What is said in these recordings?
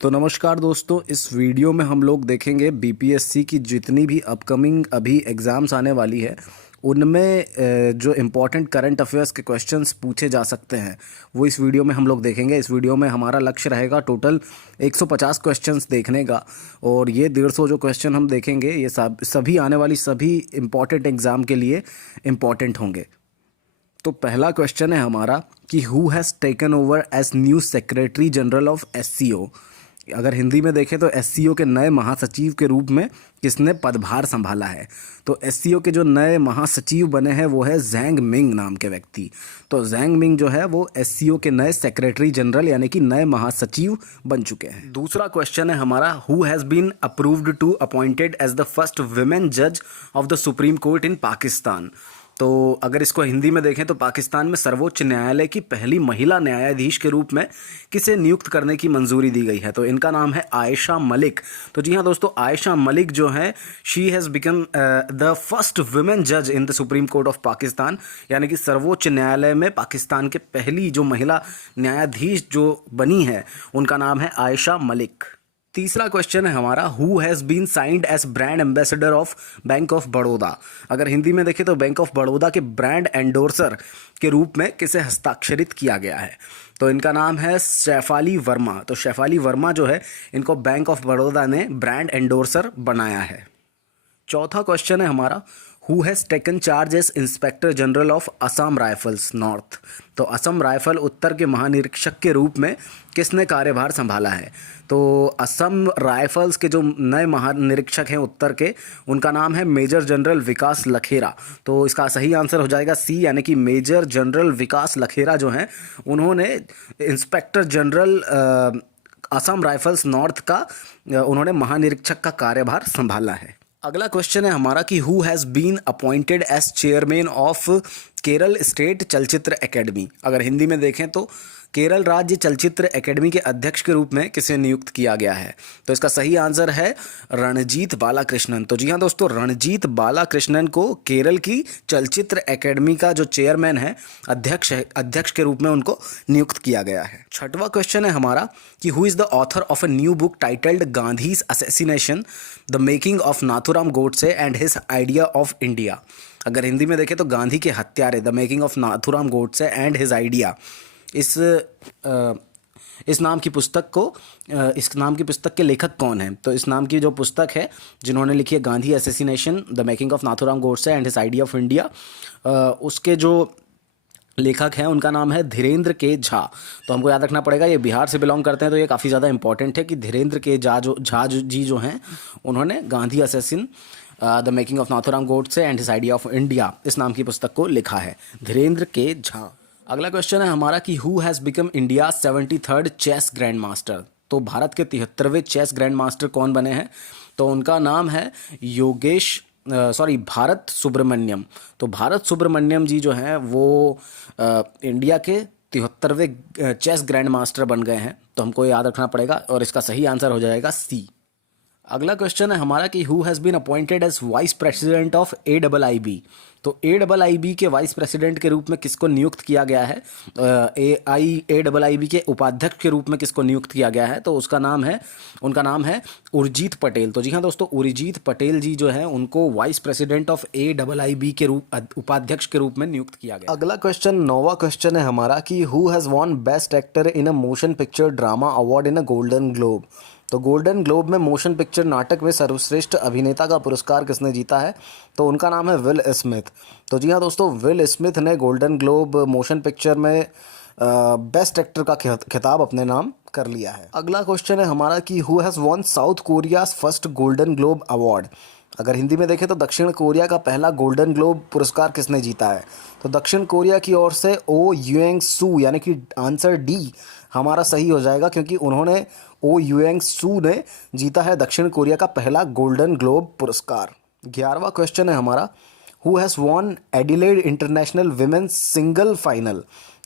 तो नमस्कार दोस्तों, इस वीडियो में हम लोग देखेंगे बीपीएससी की जितनी भी अपकमिंग अभी एग्ज़ाम्स आने वाली है उनमें जो इम्पोर्टेंट करंट अफेयर्स के क्वेश्चंस पूछे जा सकते हैं वो इस वीडियो में हम लोग देखेंगे। इस वीडियो में हमारा लक्ष्य रहेगा टोटल 150 क्वेश्चंस देखने का, और ये 150 जो क्वेश्चन हम देखेंगे ये सभी आने वाली सभी इम्पॉर्टेंट एग्ज़ाम के लिए इम्पॉर्टेंट होंगे। तो पहला क्वेश्चन है हमारा कि who has taken over as new secretary general of SCO. अगर हिंदी में देखें तो एससीओ के नए महासचिव के रूप में किसने पदभार संभाला है। तो एससीओ के जो नए महासचिव बने हैं वो है जैंग मिंग नाम के व्यक्ति। तो जैंग मिंग जो है वो एससीओ के नए सेक्रेटरी जनरल यानी कि नए महासचिव बन चुके हैं। दूसरा क्वेश्चन है हमारा, who has been approved to appointed as the first women जज of the supreme court in Pakistan. तो अगर इसको हिंदी में देखें तो पाकिस्तान में सर्वोच्च न्यायालय की पहली महिला न्यायाधीश के रूप में किसे नियुक्त करने की मंजूरी दी गई है। तो इनका नाम है आयशा मलिक। तो जी हाँ दोस्तों, आयशा मलिक जो है she has become the first women जज in the supreme court of Pakistan, यानी कि सर्वोच्च न्यायालय में पाकिस्तान के पहली जो महिला न्यायाधीश जो बनी है उनका नाम है आयशा मलिक। तीसरा क्वेश्चन है हमारा, who has been signed as brand ambassador of bank of Baroda. अगर हिंदी में देखें तो बैंक ऑफ बड़ौदा के ब्रांड एंडोर्सर के रूप में किसे हस्ताक्षरित किया गया है। तो इनका नाम है शेफाली वर्मा। तो शेफाली वर्मा जो है इनको बैंक ऑफ बड़ौदा ने ब्रांड एंडोर्सर बनाया है। चौथा क्वेश्चन है हमारा, who has taken charge as inspector general of Assam rifles north. तो असम राइफल उत्तर के महानिरीक्षक के रूप में किसने कार्यभार संभाला है। तो असम राइफल्स के जो नए महानिरीक्षक हैं उत्तर के, उनका नाम है मेजर जनरल विकास लखेरा। तो इसका सही आंसर हो जाएगा सी, यानी कि मेजर जनरल विकास लखेरा जो हैं उन्होंने inspector general Assam rifles north का उन्होंने महानिरीक्षक का कार्यभार संभाला है। अगला क्वेश्चन है हमारा कि who has been appointed as chairman of Kerala state Chalachitra academy. अगर हिंदी में देखें तो केरल राज्य चलचित्र एकेडमी के अध्यक्ष के रूप में किसे नियुक्त किया गया है। तो इसका सही आंसर है रणजीत बालाकृष्णन। तो जी हाँ दोस्तों, रणजीत बालाकृष्णन को केरल की चलचित्र एकेडमी का जो चेयरमैन है, अध्यक्ष के रूप में उनको नियुक्त किया गया है। छठवां क्वेश्चन है हमारा कि who is the author of a new book titled Gandhi's assassination, the making of Nathuram Godse and his idea of India. अगर हिंदी में देखें तो गांधी के हत्यारे, the making of Nathuram Godse and his idea, इस नाम की पुस्तक के लेखक कौन हैं। तो इस नाम की जो पुस्तक है जिन्होंने लिखी है Gandhi assassination, the making of Nathuram Godse and his idea of India, उसके जो लेखक हैं उनका नाम है धीरेन्द्र के झा। तो हमको याद रखना पड़ेगा, ये बिहार से बिलोंग करते हैं, तो ये काफ़ी ज़्यादा इंपॉर्टेंट है कि धीरेन्द्र के झा जी जो हैं उन्होंने Gandhi assassin, the making of Nathuram Godse and his idea of India, इस नाम की पुस्तक को लिखा है धीरेन्द्र के झा। अगला क्वेश्चन है हमारा कि who has become India 73rd chess grand master. तो भारत के 73वें चेस ग्रैंड मास्टर कौन बने हैं। तो उनका नाम है भारत सुब्रमण्यम। तो भारत सुब्रमण्यम जी जो हैं वो इंडिया के 73वें चेस ग्रैंड मास्टर बन गए हैं। तो हमको याद रखना पड़ेगा और इसका सही आंसर हो जाएगा सी। अगला क्वेश्चन है हमारा कि who has been appointed as vice president of AIIB। तो AIIB के वाइस प्रेसिडेंट के रूप में किसको नियुक्त किया गया है। AIIB के उपाध्यक्ष के रूप में किसको नियुक्त किया गया है। तो उनका नाम है उर्जित पटेल। तो जी हाँ दोस्तों, उर्जित पटेल जी जो है उनको वाइस प्रेसिडेंट ऑफ AIIB के उपाध्यक्ष के रूप में नियुक्त किया गया। अगला क्वेश्चन, 9वां क्वेश्चन है हमारा कि who has von best actor in a motion picture drama award in a golden globe. तो गोल्डन ग्लोब में मोशन पिक्चर नाटक में सर्वश्रेष्ठ अभिनेता का पुरस्कार किसने जीता है। तो उनका नाम है विल स्मिथ। तो जी हाँ दोस्तों, विल स्मिथ ने गोल्डन ग्लोब मोशन पिक्चर में बेस्ट एक्टर का खिताब अपने नाम कर लिया है। अगला क्वेश्चन है हमारा कि who has von south Korea's first golden globe award. अगर हिंदी में देखें तो दक्षिण कोरिया का पहला गोल्डन ग्लोब पुरस्कार किसने जीता है। तो दक्षिण कोरिया की ओर से ओ यूएंग सू, यानी कि आंसर डी हमारा सही हो जाएगा, क्योंकि उन्होंने ओ यूएंग सू ने जीता है दक्षिण कोरिया का पहला गोल्डन ग्लोब पुरस्कार। 11वां क्वेश्चन है हमारा, who has von Adelaide international women's single final.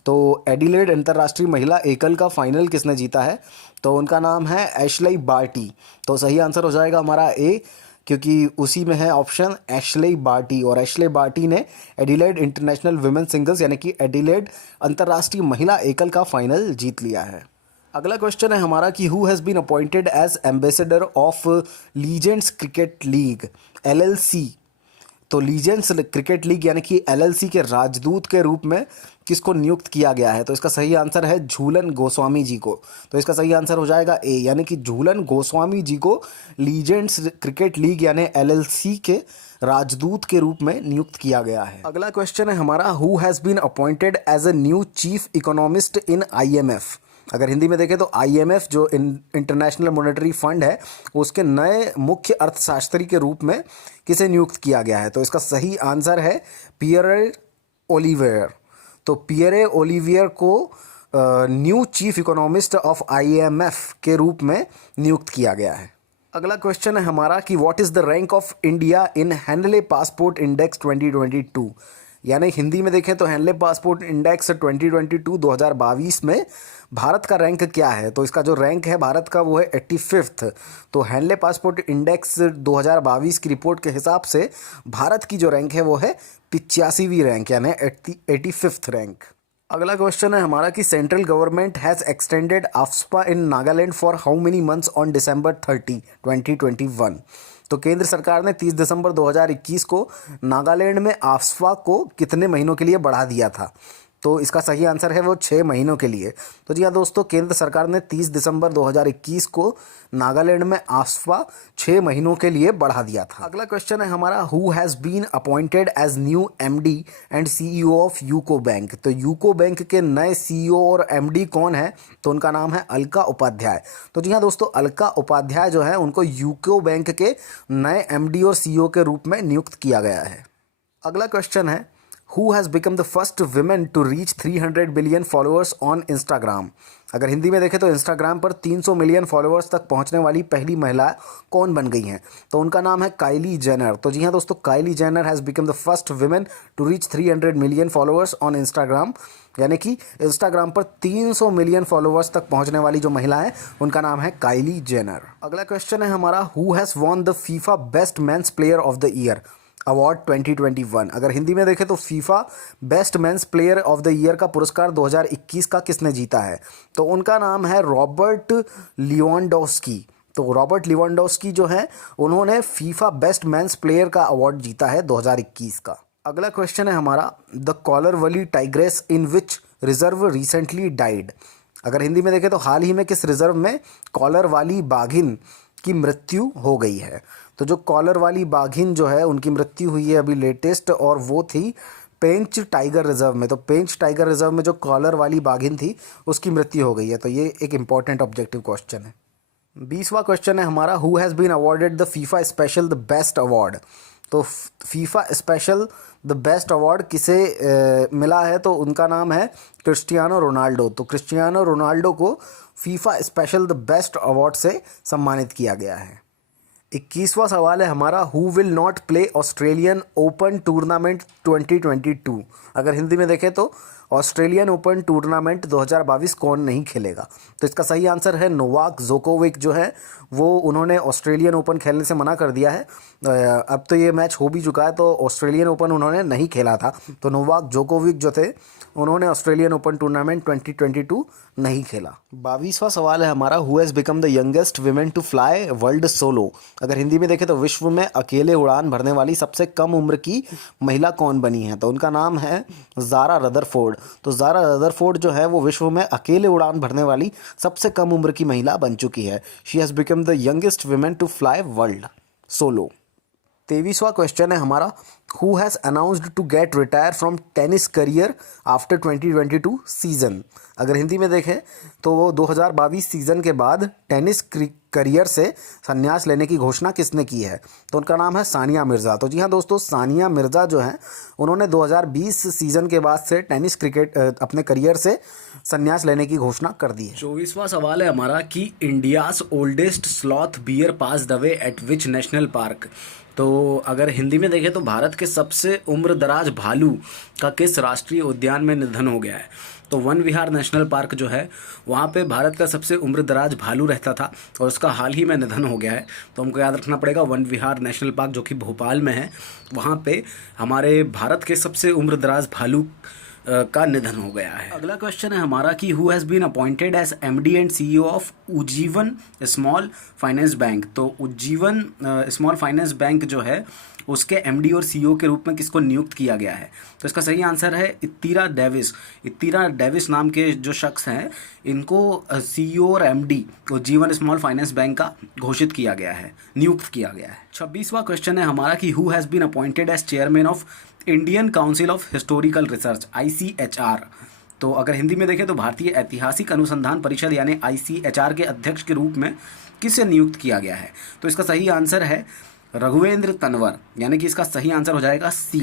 तो एडिलेड अंतर्राष्ट्रीय महिला एकल का फाइनल किसने जीता है। तो उनका नाम है एशले बार्टी। तो सही आंसर हो जाएगा हमारा ए, क्योंकि उसी में है ऑप्शन एशले बार्टी, और एशले बार्टी ने एडिलेड इंटरनेशनल विमेन सिंगल्स यानी कि एडिलेड अंतर्राष्ट्रीय महिला एकल का फाइनल जीत लिया है। अगला क्वेश्चन है हमारा कि who has been appointed as ambassador of legends cricket league LLC। तो लीजेंड्स क्रिकेट लीग यानी कि LLC के राजदूत के रूप में किसको नियुक्त किया गया है? तो इसका सही आंसर है झूलन गोस्वामी जी को। तो इसका सही आंसर हो जाएगा ए, यानी कि झूलन गोस्वामी जी को लीजेंड्स क्रिकेट लीग यानी LLC के राजदूत के रूप में नियुक्त किया गया है। अगला क्वेश्चन है हमारा who has been appointed as a new chief economist in IMF। अगर हिंदी में देखें तो IMF जो इंटरनेशनल मॉनेटरी फंड है उसके नए मुख्य अर्थशास्त्री के रूप में किसे नियुक्त किया गया है? तो इसका सही आंसर है पियरे ओलिवियर। तो पियरे ओलिवियर को new chief economist of IMF के रूप में नियुक्त किया गया है। अगला क्वेश्चन है हमारा कि what is the rank of India in handle passport index 2022। यानी हिंदी में देखें तो हैंडले पासपोर्ट इंडेक्स 2022 में भारत का रैंक क्या है? तो इसका जो रैंक है भारत का वो है 85th। तो हैंडले पासपोर्ट इंडेक्स 2022 की रिपोर्ट के हिसाब से भारत की जो रैंक है वो है 85वीं रैंक यानी 85th रैंक। अगला क्वेश्चन है हमारा कि central government has extended AFSPA in Nagaland for how many months on December 30, 2021। तो केंद्र सरकार ने 30 दिसंबर 2021 को नागालैंड में आफ्सपा को कितने महीनों के लिए बढ़ा दिया था? तो इसका सही आंसर है वो 6 महीनों के लिए। तो जी हाँ दोस्तों, केंद्र सरकार ने 30 दिसंबर 2021 को नागालैंड में आफ्सपा 6 महीनों के लिए बढ़ा दिया था। अगला क्वेश्चन है हमारा who has been appointed as new MD and CEO of UCO bank. तो यूको बैंक के नए CEO और MD कौन है? तो उनका नाम है अलका उपाध्याय। तो जी हाँ दोस्तों, अलका उपाध्याय जो है उनको यूको बैंक के नए MD और CEO के रूप में नियुक्त किया गया है। अगला क्वेश्चन है Who has become the first women to reach 300 billion followers on Instagram? अगर हिंदी में देखें तो इंस्टाग्राम पर 300 मिलियन फॉलोअर्स तक पहुंचने वाली पहली महिला कौन बन गई हैं? तो उनका नाम है काइली जेनर। तो जी हाँ दोस्तों, Kylie Jenner has become the first women to reach 300 million followers on Instagram. यानी कि इंस्टाग्राम पर 300 मिलियन फॉलोअर्स तक पहुंचने वाली जो महिला है उनका नाम है काइली जेनर। अगला क्वेश्चन है हमारा who has won the FIFA best men's player of the year award 2021। अगर हिंदी में देखें तो FIFA best men's player of the year का पुरस्कार 2021 का किसने जीता है? तो उनका नाम है रॉबर्ट लिवांडोव्स्की। तो रॉबर्ट लिवांडोव्स्की जो है उन्होंने फीफा बेस्ट मेंस प्लेयर का अवार्ड जीता है 2021 का। अगला क्वेश्चन है हमारा the Collarwali tigress in which reserve recently died. अगर हिंदी में देखें तो हाल ही में किस रिजर्व में कॉलर वाली बाघिन की मृत्यु हो गई है? तो जो कॉलर वाली बाघिन जो है उनकी मृत्यु हुई है अभी लेटेस्ट, और वो थी पेंच टाइगर रिजर्व में। तो पेंच टाइगर रिजर्व में जो कॉलर वाली बाघिन थी उसकी मृत्यु हो गई है। तो ये एक इंपॉर्टेंट ऑब्जेक्टिव क्वेश्चन है। 20वां क्वेश्चन है हमारा who has been awarded the FIFA special the best award. तो FIFA special the best award किसे मिला है? तो उनका नाम है क्रिस्टियानो रोनाल्डो। तो क्रिस्टियानो रोनाल्डो को FIFA special the best award से सम्मानित किया गया है। 21वां सवाल है हमारा who will not play Australian open tournament 2022। अगर हिंदी में देखें तो ऑस्ट्रेलियन ओपन टूर्नामेंट 2022 कौन नहीं खेलेगा? तो इसका सही आंसर है नोवाक जोकोविक जो है वो उन्होंने ऑस्ट्रेलियन ओपन खेलने से मना कर दिया है। अब तो ये मैच हो भी चुका है, तो ऑस्ट्रेलियन ओपन उन्होंने नहीं खेला था। तो नोवाक जोकोविक जो थे उन्होंने ऑस्ट्रेलियन ओपन टूर्नामेंट 2022 नहीं खेला। 22वां सवाल है हमारा who has become the youngest women to fly world solo. अगर हिंदी में देखें तो विश्व में अकेले उड़ान भरने वाली सबसे कम उम्र की महिला कौन बनी है? तो उनका नाम है ज़ारा रदरफोर्ड। तो ज़ारा रदरफोर्ड जो है वो विश्व में अकेले उड़ान भरने वाली सबसे कम उम्र की महिला बन चुकी है। She has become the youngest women to fly world solo. 23वां क्वेश्चन है हमारा who has announced to get retire from tennis career after 2022 season. अगर हिंदी में देखें तो वो 2022 सीज़न के बाद टेनिस करियर से संन्यास लेने की घोषणा किसने की है? तो उनका नाम है सानिया मिर्ज़ा। तो जी हाँ दोस्तों, सानिया मिर्ज़ा जो हैं उन्होंने 2020 सीज़न के बाद से टेनिस क्रिकेट अपने करियर से संन्यास लेने की घोषणा कर दी है। 24वां सवाल है हमारा कि India's oldest sloth bear passed away at which national park. तो अगर हिंदी में देखें तो भारत के सबसे उम्र दराज भालू का किस राष्ट्रीय उद्यान में निधन हो गया है? तो वन विहार नेशनल पार्क जो है वहाँ पे भारत का सबसे उम्र दराज भालू रहता था और उसका हाल ही में निधन हो गया है। तो हमको याद रखना पड़ेगा वन विहार नेशनल पार्क जो कि भोपाल में है, वहाँ पे हमारे भारत के सबसे उम्र दराज भालू का निधन हो गया है। अगला क्वेश्चन है हमारा कि who has been appointed as MD and CEO of Ujjivan small finance bank. तो उज्जीवन स्मॉल फाइनेंस बैंक जो है उसके एमडी और सीईओ के रूप में किसको नियुक्त किया गया है? तो इसका सही आंसर है इत्तीरा डेविस। इत्तीरा डेविस नाम के जो शख्स हैं इनको सीईओ और MD Ujjivan small finance bank का घोषित किया गया है, नियुक्त किया गया है। 26वां क्वेश्चन है हमारा कि who has been appointed as chairman of Indian council of historical research ICHR। तो अगर हिंदी में देखें तो भारतीय ऐतिहासिक अनुसंधान परिषद यानी ICHR के अध्यक्ष के रूप में किसे नियुक्त किया गया है? तो इसका सही आंसर है रघुवेंद्र तंवर, यानी कि इसका सही आंसर हो जाएगा C।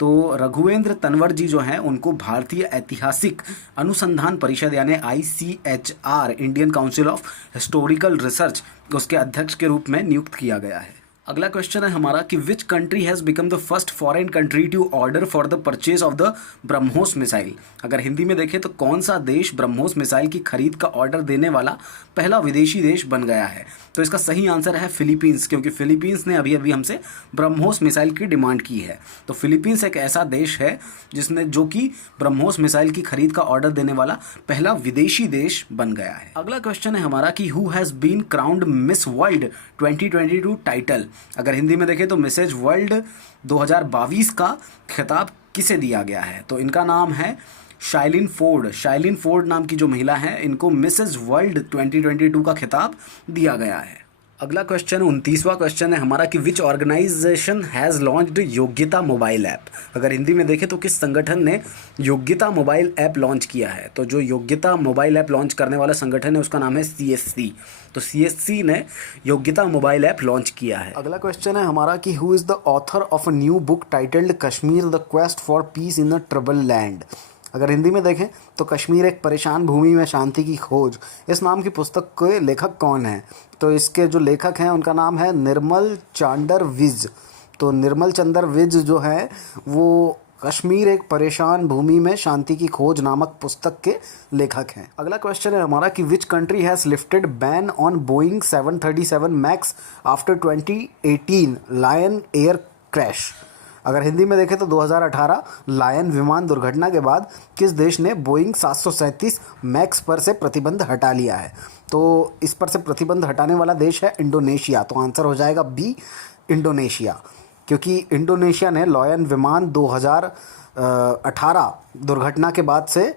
तो रघुवेंद्र तंवर जी जो हैं उनको भारतीय ऐतिहासिक अनुसंधान परिषद यानी ICHR Indian council of historical research उसके अध्यक्ष के रूप में नियुक्त किया गया है। अगला क्वेश्चन है हमारा कि which country has become the first foreign country to order for the purchase of the BrahMos missile. अगर हिंदी में देखें तो कौन सा देश ब्रह्मोस मिसाइल की खरीद का ऑर्डर देने वाला पहला विदेशी देश बन गया है? तो इसका सही आंसर है फिलीपींस, क्योंकि फिलीपींस ने अभी अभी हमसे ब्रह्मोस मिसाइल की डिमांड की है। तो फिलीपींस एक ऐसा देश है जो कि ब्रह्मोस मिसाइल की खरीद का ऑर्डर देने वाला पहला विदेशी देश बन गया है। अगला क्वेश्चन है हमारा कि who has been crowned miss world 2022 title. अगर हिंदी में देखें तो मिसेज वर्ल्ड 2022 का खिताब किसे दिया गया है? तो इनका नाम है शाइलिन फोर्ड। शाइलिन फोर्ड नाम की जो महिला है इनको मिसेज वर्ल्ड 2022 का खिताब दिया गया है। अगला क्वेश्चन 29वां क्वेश्चन है हमारा कि विच ऑर्गेनाइजेशन हैज़ लॉन्च्ड योग्यता मोबाइल ऐप। अगर हिंदी में देखें तो किस संगठन ने योग्यता मोबाइल ऐप लॉन्च किया है? तो जो योग्यता मोबाइल ऐप लॉन्च करने वाला संगठन है उसका नाम है CSC। तो CSC ने योग्यता मोबाइल ऐप लॉन्च किया है। अगला क्वेश्चन है हमारा कि who is the author of a new book titled Kashmir the quest for piece in a trouble land. अगर हिंदी में देखें तो कश्मीर एक परेशान भूमि में शांति की खोज, इस नाम की पुस्तक के लेखक कौन हैं? तो इसके जो लेखक हैं उनका नाम है निर्मल चांडर विज। तो निर्मल चंद्र विज जो है वो कश्मीर एक परेशान भूमि में शांति की खोज नामक पुस्तक के लेखक हैं। अगला क्वेश्चन है हमारा कि which country has lifted ban on Boeing 737 max after 2018 Lion Air crash. अगर हिंदी में देखें तो 2018 लायन विमान दुर्घटना के बाद किस देश ने बोइंग 737 मैक्स पर से प्रतिबंध हटा लिया है? तो इस पर से प्रतिबंध हटाने वाला देश है इंडोनेशिया। तो आंसर हो जाएगा B इंडोनेशिया, क्योंकि इंडोनेशिया ने लायन विमान 2018 दुर्घटना के बाद से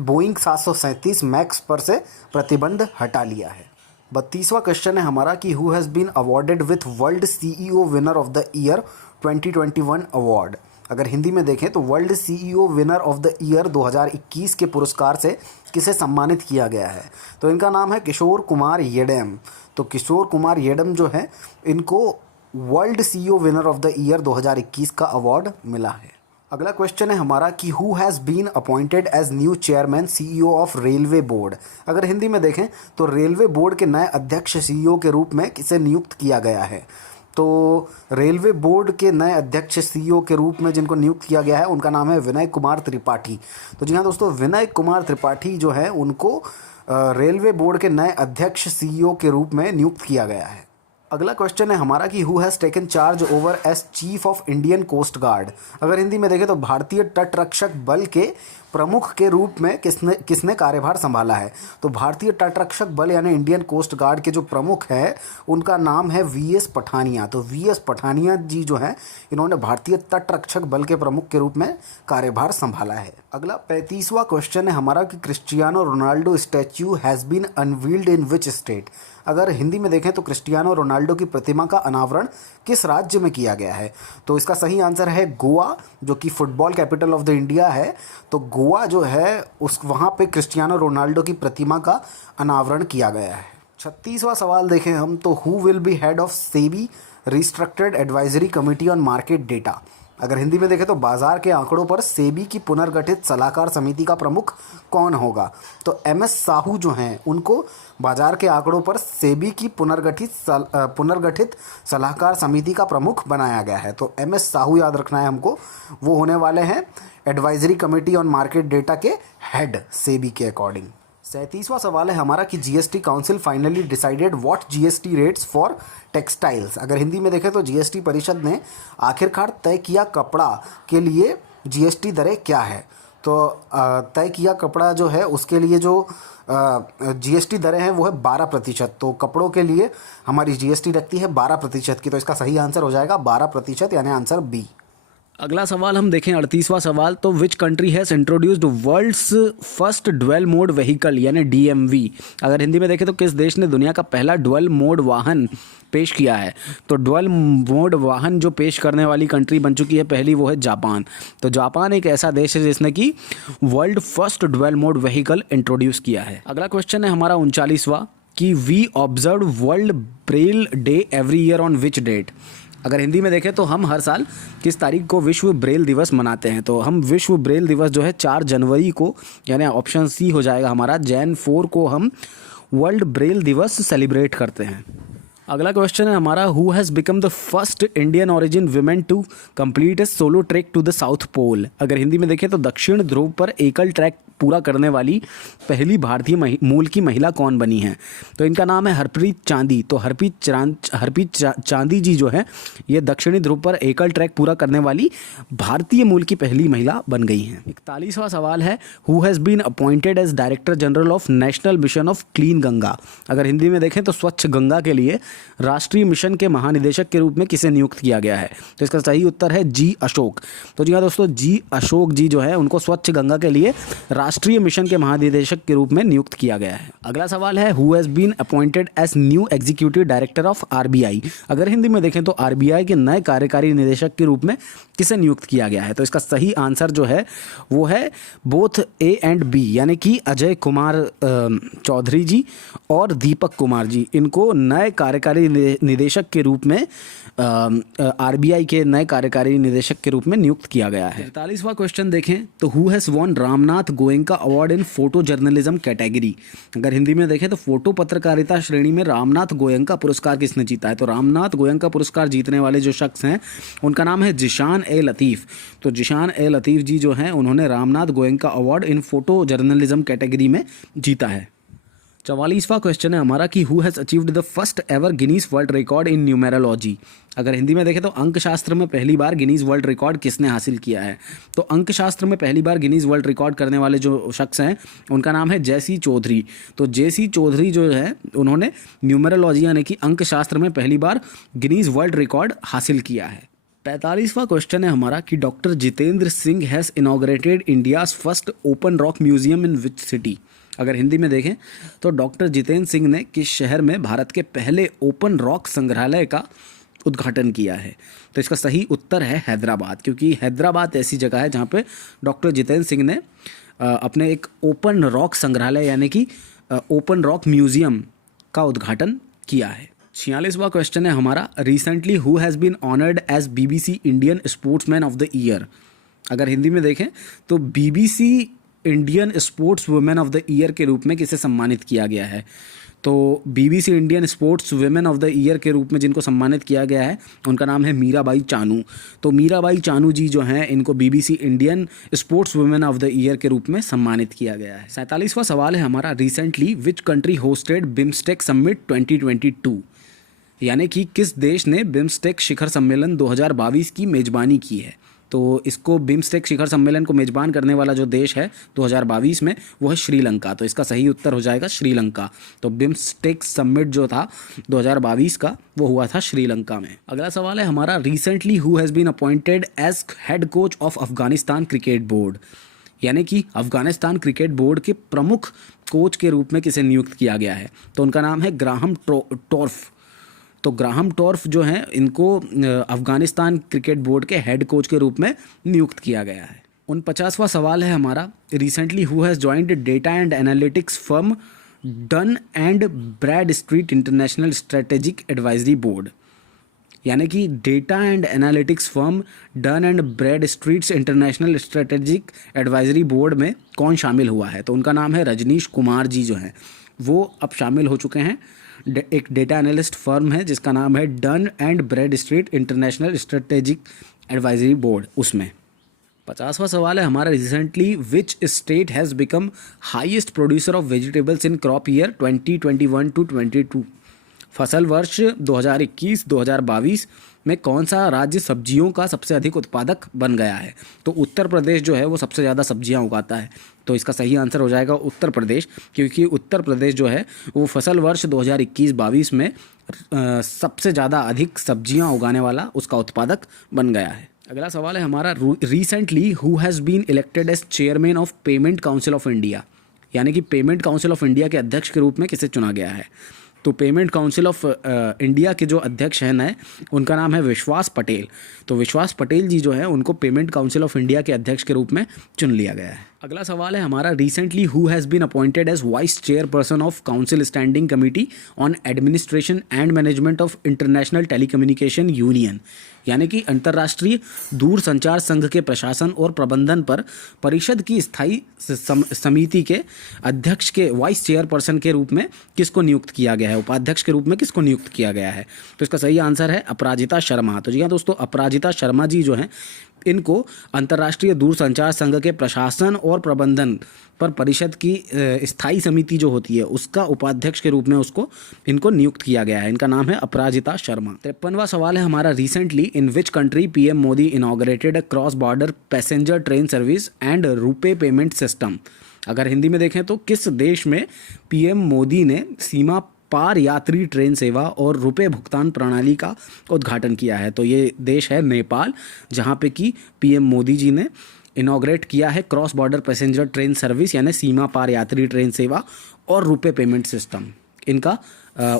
बोइंग 737 मैक्स पर से प्रतिबंध हटा लिया है। 32वां क्वेश्चन है हमारा कि who has been awarded with world CEO winner of the year 2021 award. अगर हिंदी में देखें तो world CEO winner of the year 2021 के पुरस्कार से किसे सम्मानित किया गया है? तो इनका नाम है किशोर कुमार येडम। तो किशोर कुमार येडम जो है इनको world CEO winner of the year 2021 का अवार्ड मिला है। अगला क्वेश्चन है हमारा कि who has been appointed as new chairman CEO of railway board. अगर हिंदी में देखें तो रेलवे बोर्ड के नए अध्यक्ष CEO के रूप में किसे नियुक्त किया गया है? तो रेलवे बोर्ड के नए अध्यक्ष CEO के रूप में जिनको नियुक्त किया गया है उनका नाम है विनय कुमार त्रिपाठी। तो जी हाँ दोस्तों, विनय कुमार त्रिपाठी जो है उनको रेलवे बोर्ड के नए अध्यक्ष CEO के रूप में नियुक्त किया गया है। अगला क्वेश्चन है हमारा कि who has taken charge over as chief of Indian coast guard. अगर हिंदी में देखें तो भारतीय तट रक्षक बल के प्रमुख के रूप में किसने कार्यभार संभाला है? तो भारतीय तट रक्षक बल यानी इंडियन कोस्ट गार्ड के जो प्रमुख हैं उनका नाम है VS पठानिया। तो VS पठानिया जी जो हैं इन्होंने भारतीय तट रक्षक बल के प्रमुख के रूप में कार्यभार संभाला है। अगला 35वां क्वेश्चन है हमारा कि Cristiano Ronaldo statue has been unveiled in which state. अगर हिंदी में देखें तो क्रिस्टियानो रोनाल्डो की प्रतिमा का अनावरण किस राज्य में किया गया है? तो इसका सही आंसर है गोवा, जो कि football capital of the India है। तो गोवा जो है वहाँ पे क्रिस्टियानो रोनाल्डो की प्रतिमा का अनावरण किया गया है। 36वां सवाल देखें हम तो who will be head of SEBI restructured advisory committee on market data. अगर हिंदी में देखें तो बाजार के आंकड़ों पर सेबी की पुनर्गठित सलाहकार समिति का प्रमुख कौन होगा? तो MS साहू जो हैं उनको बाजार के आंकड़ों पर सेबी की पुनर्गठित सलाहकार समिति का प्रमुख बनाया गया है। तो MS साहू याद रखना है हमको, वो होने वाले हैं advisory committee on market data के हेड सेबी के अकॉर्डिंग। 37वां सवाल है हमारा कि GST council finally decided what GST rates for textiles. अगर हिंदी में देखें तो GST परिषद ने आखिरकार तय किया कपड़ा के लिए GST दरें क्या है? तो तय किया कपड़ा जो है उसके लिए जो जीएसटी दरें हैं वो है 12%। तो कपड़ों के लिए हमारी जीएसटी लगती है 12% की। तो इसका सही आंसर हो जाएगा 12%, यानी आंसर बी। अगला सवाल हम देखें 38वां सवाल। तो which country has introduced world's first dual mode vehicle यानी डीएमवी। अगर हिंदी में देखें तो किस देश ने दुनिया का पहला डुअल मोड वाहन पेश किया है। तो डुअल मोड वाहन जो पेश करने वाली कंट्री बन चुकी है पहली, वो है जापान। तो जापान एक ऐसा देश है जिसने कि world first dual mode vehicle introduce किया है। अगला क्वेश्चन है हमारा 39वां कि we observe world Braille day every year on which date. अगर हिंदी में देखें तो हम हर साल किस तारीख को विश्व ब्रेल दिवस मनाते हैं। तो हम विश्व ब्रेल दिवस जो है 4 जनवरी को, यानी ऑप्शन सी हो जाएगा हमारा, Jan 4 को हम वर्ल्ड ब्रेल दिवस सेलिब्रेट करते हैं। अगला क्वेश्चन है हमारा who has become the first Indian origin women to complete a solo track to the south pole. अगर हिंदी में देखें तो दक्षिण ध्रुव पर एकल ट्रैक पूरा करने वाली पहली भारतीय मूल की महिला कौन बनी है। तो इनका नाम है हरप्रीत चांदी। तो हरप्रीत चांदी जी जो है ये दक्षिणी ध्रुव पर एकल ट्रैक पूरा करने वाली भारतीय मूल की पहली महिला बन गई हैं। 41वां सवाल है who has been appointed as director general of national mission of clean Ganga. अगर हिंदी में देखें तो स्वच्छ गंगा के लिए राष्ट्रीय मिशन के महानिदेशक के रूप में किसे नियुक्त किया गया है। तो इसका सही उत्तर है जी अशोक। तो जी हाँ दोस्तों, जी अशोक जी जो है उनको स्वच्छ गंगा के लिए राष्ट्रीय मिशन के महानिदेशक के रूप में नियुक्त किया गया है। अगला सवाल है who has been appointed as new executive director of RBI. अगर हिंदी में देखें तो आरबीआई के नए कार्यकारी निदेशक के रूप में किसे नियुक्त किया गया है। तो इसका सही आंसर जो है वो है बोथ ए एंड बी, यानी कि अजय कुमार चौधरी जी और दीपक कुमार जी, इनको नए कार्यकारी निदेशक के रूप में आरबीआई के नए कार्यकारी निदेशक के रूप में नियुक्त किया गया है। 43वां क्वेश्चन देखें तो who has von Ramnath Goenka award in photo journalism category. अगर हिंदी में देखें तो फोटो पत्रकारिता श्रेणी में रामनाथ गोयनका पुरस्कार किसने जीता है। तो रामनाथ गोयनका पुरस्कार जीतने वाले जो शख्स हैं उनका नाम है जिशान ए लतीफ़। तो जिशान ए लतीफ़ जी जो हैं उन्होंने Ramnath Goenka award in photo journalism category में जीता है। 44वां क्वेश्चन है हमारा कि who has achieved the first ever Guinness world record in numerology. अगर हिंदी में देखें तो अंकशास्त्र में पहली बार गिनीज वर्ल्ड रिकॉर्ड किसने हासिल किया है। तो अंकशास्त्र में पहली बार गिनीज वर्ल्ड रिकॉर्ड करने वाले जो शख्स हैं उनका नाम है जेसी चौधरी। तो जेसी चौधरी जो है उन्होंने न्यूमेरोलॉजी यानी कि अंकशास्त्र में पहली बार गिनीज वर्ल्ड रिकॉर्ड हासिल किया है। 45वां क्वेश्चन है हमारा कि doctor Jitendra Singh has inaugurated India's first open rock museum in which city. अगर हिंदी में देखें तो डॉक्टर जितेंद्र सिंह ने किस शहर में भारत के पहले ओपन रॉक संग्रहालय का उद्घाटन किया है। तो इसका सही उत्तर है हैदराबाद, क्योंकि हैदराबाद ऐसी जगह है जहाँ पे डॉक्टर जितेंद्र सिंह ने अपने एक ओपन रॉक संग्रहालय यानी कि ओपन रॉक म्यूजियम का उद्घाटन किया है। 46वां क्वेश्चन है हमारा recently who has been honoured as BBC Indian sportsman of the year. अगर हिंदी में देखें तो BBC Indian sports women of the year के रूप में किसे सम्मानित किया गया है। तो BBC Indian sports women of the year के रूप में जिनको सम्मानित किया गया है उनका नाम है मीराबाई चानू। तो मीराबाई चानू जी जो हैं इनको BBC Indian sports women of the year के रूप में सम्मानित किया गया है। 47वां सवाल है हमारा recently which country hosted BIMSTEC summit 2022। यानी कि किस देश ने बिम्स्टेक शिखर सम्मेलन 2022 की मेज़बानी की है। तो इसको बिम्स्टेक शिखर सम्मेलन को मेज़बान करने वाला जो देश है 2022 में वो है श्रीलंका। तो इसका सही उत्तर हो जाएगा श्रीलंका। तो बिम्स्टेक समिट जो था 2022 का वो हुआ था श्रीलंका में। अगला सवाल है हमारा recently who has been appointed as head coach of Afghanistan cricket board. यानी कि अफगानिस्तान क्रिकेट बोर्ड के प्रमुख कोच के रूप में किसे नियुक्त किया गया है। तो उनका नाम है ग्राहम टॉर्फ। तो ग्राहम टॉर्फ जो हैं इनको अफगानिस्तान क्रिकेट बोर्ड के हेड कोच के रूप में नियुक्त किया गया है। 49वां सवाल है हमारा recently who has joined data and analytics firm Dun and Bradstreet international strategic advisory board. यानी कि data and analytics firm Dun and Bradstreet's international strategic advisory board में कौन शामिल हुआ है। तो उनका नाम है रजनीश कुमार जी जो हैं वो अब शामिल हो चुके हैं। एक डेटा एनालिस्ट फर्म है जिसका नाम है Dun and Bradstreet international strategic advisory board, उसमें। 50वां सवाल है हमारा recently which state has become highest producer of vegetables in crop year 2021 to 22। फसल वर्ष 2021-2022 में कौन सा राज्य सब्जियों का सबसे अधिक उत्पादक बन गया है? तो उत्तर प्रदेश जो है वो सबसे ज़्यादा सब्जियां उगाता है, तो इसका सही आंसर हो जाएगा उत्तर प्रदेश, क्योंकि उत्तर प्रदेश जो है वो फसल वर्ष 2021-22 में सबसे ज़्यादा अधिक सब्जियां उगाने वाला उसका उत्पादक बन गया है। अगला सवाल है हमारा, recently who has been elected as chairman of payment council of India? यानी कि पेमेंट काउंसिल ऑफ इंडिया के अध्यक्ष के रूप में किसे चुना गया है? तो पेमेंट काउंसिल ऑफ इंडिया के जो अध्यक्ष हैं नए, उनका नाम है विश्वास पटेल। तो विश्वास पटेल जी जो है उनको पेमेंट काउंसिल ऑफ इंडिया के अध्यक्ष के रूप में चुन लिया गया है। अगला सवाल है हमारा, recently who has been appointed as vice chairperson of council standing committee on administration and management of international telecommunication union? यानी कि अंतर्राष्ट्रीय दूरसंचार संघ के प्रशासन और प्रबंधन पर परिषद की स्थायी समिति के अध्यक्ष के वाइस चेयरपर्सन के रूप में किसको नियुक्त किया गया है? उपाध्यक्ष के रूप में किसको नियुक्त किया गया है? तो इसका सही आंसर है अपराजिता शर्मा। तो जी हाँ दोस्तों, अपराजिता शर्मा जी जो हैं इनको अंतर्राष्ट्रीय दूरसंचार संघ के प्रशासन और प्रबंधन पर परिषद की स्थायी समिति जो होती है उसका उपाध्यक्ष के रूप में इनको नियुक्त किया गया है। इनका नाम है अपराजिता शर्मा। 53वां सवाल है हमारा, recently in which country PM Modi inaugurated a cross border passenger train service and RuPay payment system? अगर हिंदी में देखें तो किस देश में पीएम मोदी ने सीमा पार यात्री ट्रेन सेवा और रुपए भुगतान प्रणाली का उद्घाटन किया है? तो ये देश है नेपाल, जहाँ पे कि पीएम मोदी जी ने इनॉग्रेट किया है cross border passenger train service यानी सीमा पार यात्री ट्रेन सेवा और रुपए पेमेंट सिस्टम, इनका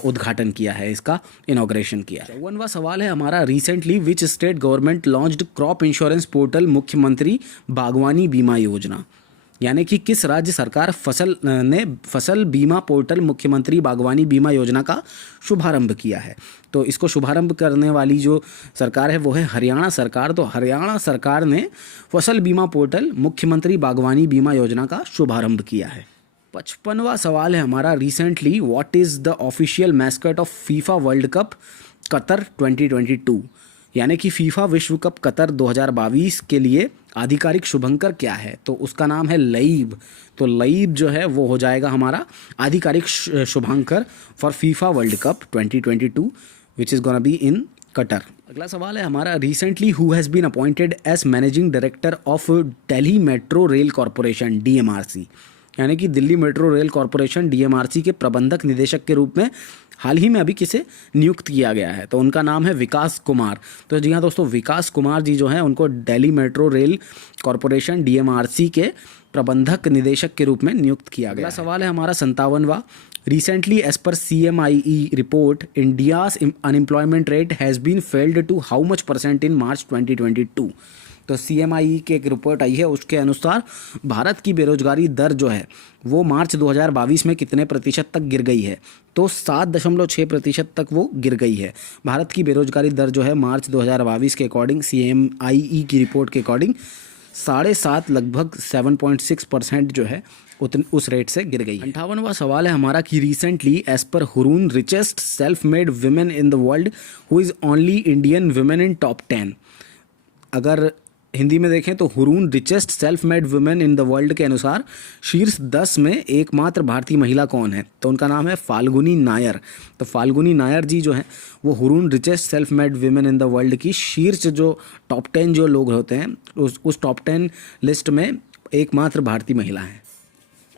उद्घाटन किया है, इसका इनॉग्रेशन किया है। 54वां सवाल है हमारा, recently which state government launched crop insurance portal मुख्यमंत्री बागवानी बीमा योजना? यानी कि किस राज्य सरकार फसल बीमा पोर्टल मुख्यमंत्री बागवानी बीमा योजना का शुभारंभ किया है? तो इसको शुभारंभ करने वाली जो सरकार है वो है हरियाणा सरकार। तो हरियाणा सरकार ने फसल बीमा पोर्टल मुख्यमंत्री बागवानी बीमा योजना का शुभारंभ किया है। 55वां सवाल है हमारा, recently what is the official mascot of FIFA world cup Qatar 2022? यानी कि फीफा विश्व कप कतर 2022 के लिए आधिकारिक शुभंकर क्या है? तो उसका नाम है लईब। तो लईब जो है वो हो जाएगा हमारा आधिकारिक शुभंकर for FIFA world cup 2022 which is gonna be in Qatar. अगला सवाल है हमारा, recently who has been appointed as managing director of Delhi metro rail corporation DMRC? यानी कि Delhi metro rail corporation DMRC के प्रबंधक निदेशक के रूप में हाल ही में अभी किसे नियुक्त किया गया है? तो उनका नाम है विकास कुमार। तो जी हाँ दोस्तों, विकास कुमार जी जो हैं उनको Delhi metro rail corporation DMRC के प्रबंधक निदेशक के रूप में नियुक्त किया गया। अगला सवाल है हमारा 57वां, recently as per CMIE report India's unemployment rate has been felled to how much % in March 2022? तो CMIE की एक रिपोर्ट आई है, उसके अनुसार भारत की बेरोजगारी दर जो है वो मार्च 2022 में कितने प्रतिशत तक गिर गई है? तो 7.6% तक वो गिर गई है। भारत की बेरोजगारी दर जो है मार्च 2022 के अकॉर्डिंग, CMIE की रिपोर्ट के अकॉर्डिंग 7.5 लगभग 7.6% जो है उस रेट से गिर गई है। 58वां सवाल है हमारा कि रिसेंटली एज पर Hurun richest self made women in the world who is only Indian women in top 10? अगर हिंदी में देखें तो Hurun richest self made women in the world के अनुसार शीर्ष 10 में एकमात्र भारतीय महिला कौन है? तो उनका नाम है फाल्गुनी नायर। तो फाल्गुनी नायर जी जो हैं वो Hurun richest self made women in the world की शीर्ष जो टॉप 10 जो लोग होते हैं उस टॉप 10 लिस्ट में एकमात्र भारतीय महिला हैं।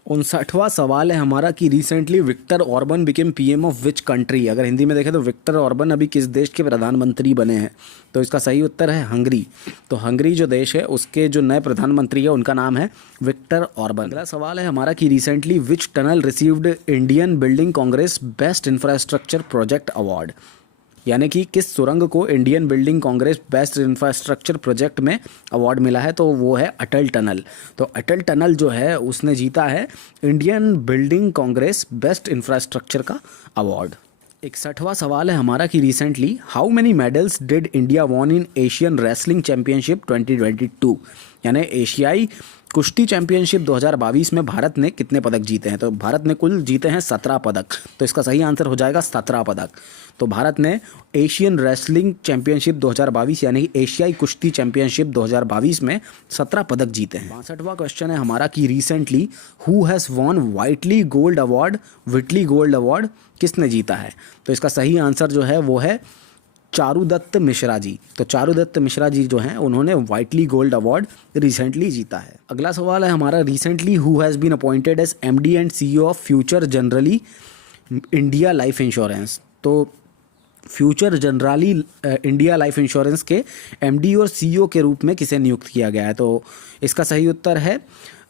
59वां सवाल है हमारा कि recently Viktor Orban became PM of which country? अगर हिंदी में देखें तो विक्टर ऑर्बन अभी किस देश के प्रधानमंत्री बने हैं? तो इसका सही उत्तर है हंगरी। तो हंगरी जो देश है उसके जो नए प्रधानमंत्री है उनका नाम है विक्टर ऑर्बन। अगला सवाल है हमारा कि रिसेंटली विच tunnel received Indian building Congress best infrastructure project award? यानी कि किस सुरंग को Indian building Congress best infrastructure project में अवार्ड मिला है? तो वो है अटल टनल। तो अटल टनल जो है उसने जीता है Indian building Congress best infrastructure का अवार्ड। 61वां सवाल है हमारा कि recently how many medals did India won in Asian wrestling championship 2022? यानी एशियाई कुश्ती चैंपियनशिप 2022 में भारत ने कितने पदक जीते हैं? तो भारत ने कुल जीते हैं 17 पदक। तो इसका सही आंसर हो जाएगा 17 पदक। तो भारत ने एशियन रेसलिंग चैंपियनशिप 2022 यानी एशियाई कुश्ती चैंपियनशिप 2022 में 17 पदक जीते हैं। 62वां क्वेश्चन है हमारा कि recently who has von vitally gold award, विटली gold award किसने जीता है? तो इसका सही आंसर जो है वो है चारुदत्त मिश्रा जी। तो चारुदत्त मिश्रा जी जो हैं उन्होंने वाइटली गोल्ड अवार्ड रिसेंटली जीता है। अगला सवाल है हमारा recently who has been appointed as MD and CEO of Future generally India life insurance. तो Future generally India life insurance के एमडी और सीईओ के रूप में किसे नियुक्त किया गया है? तो इसका सही उत्तर है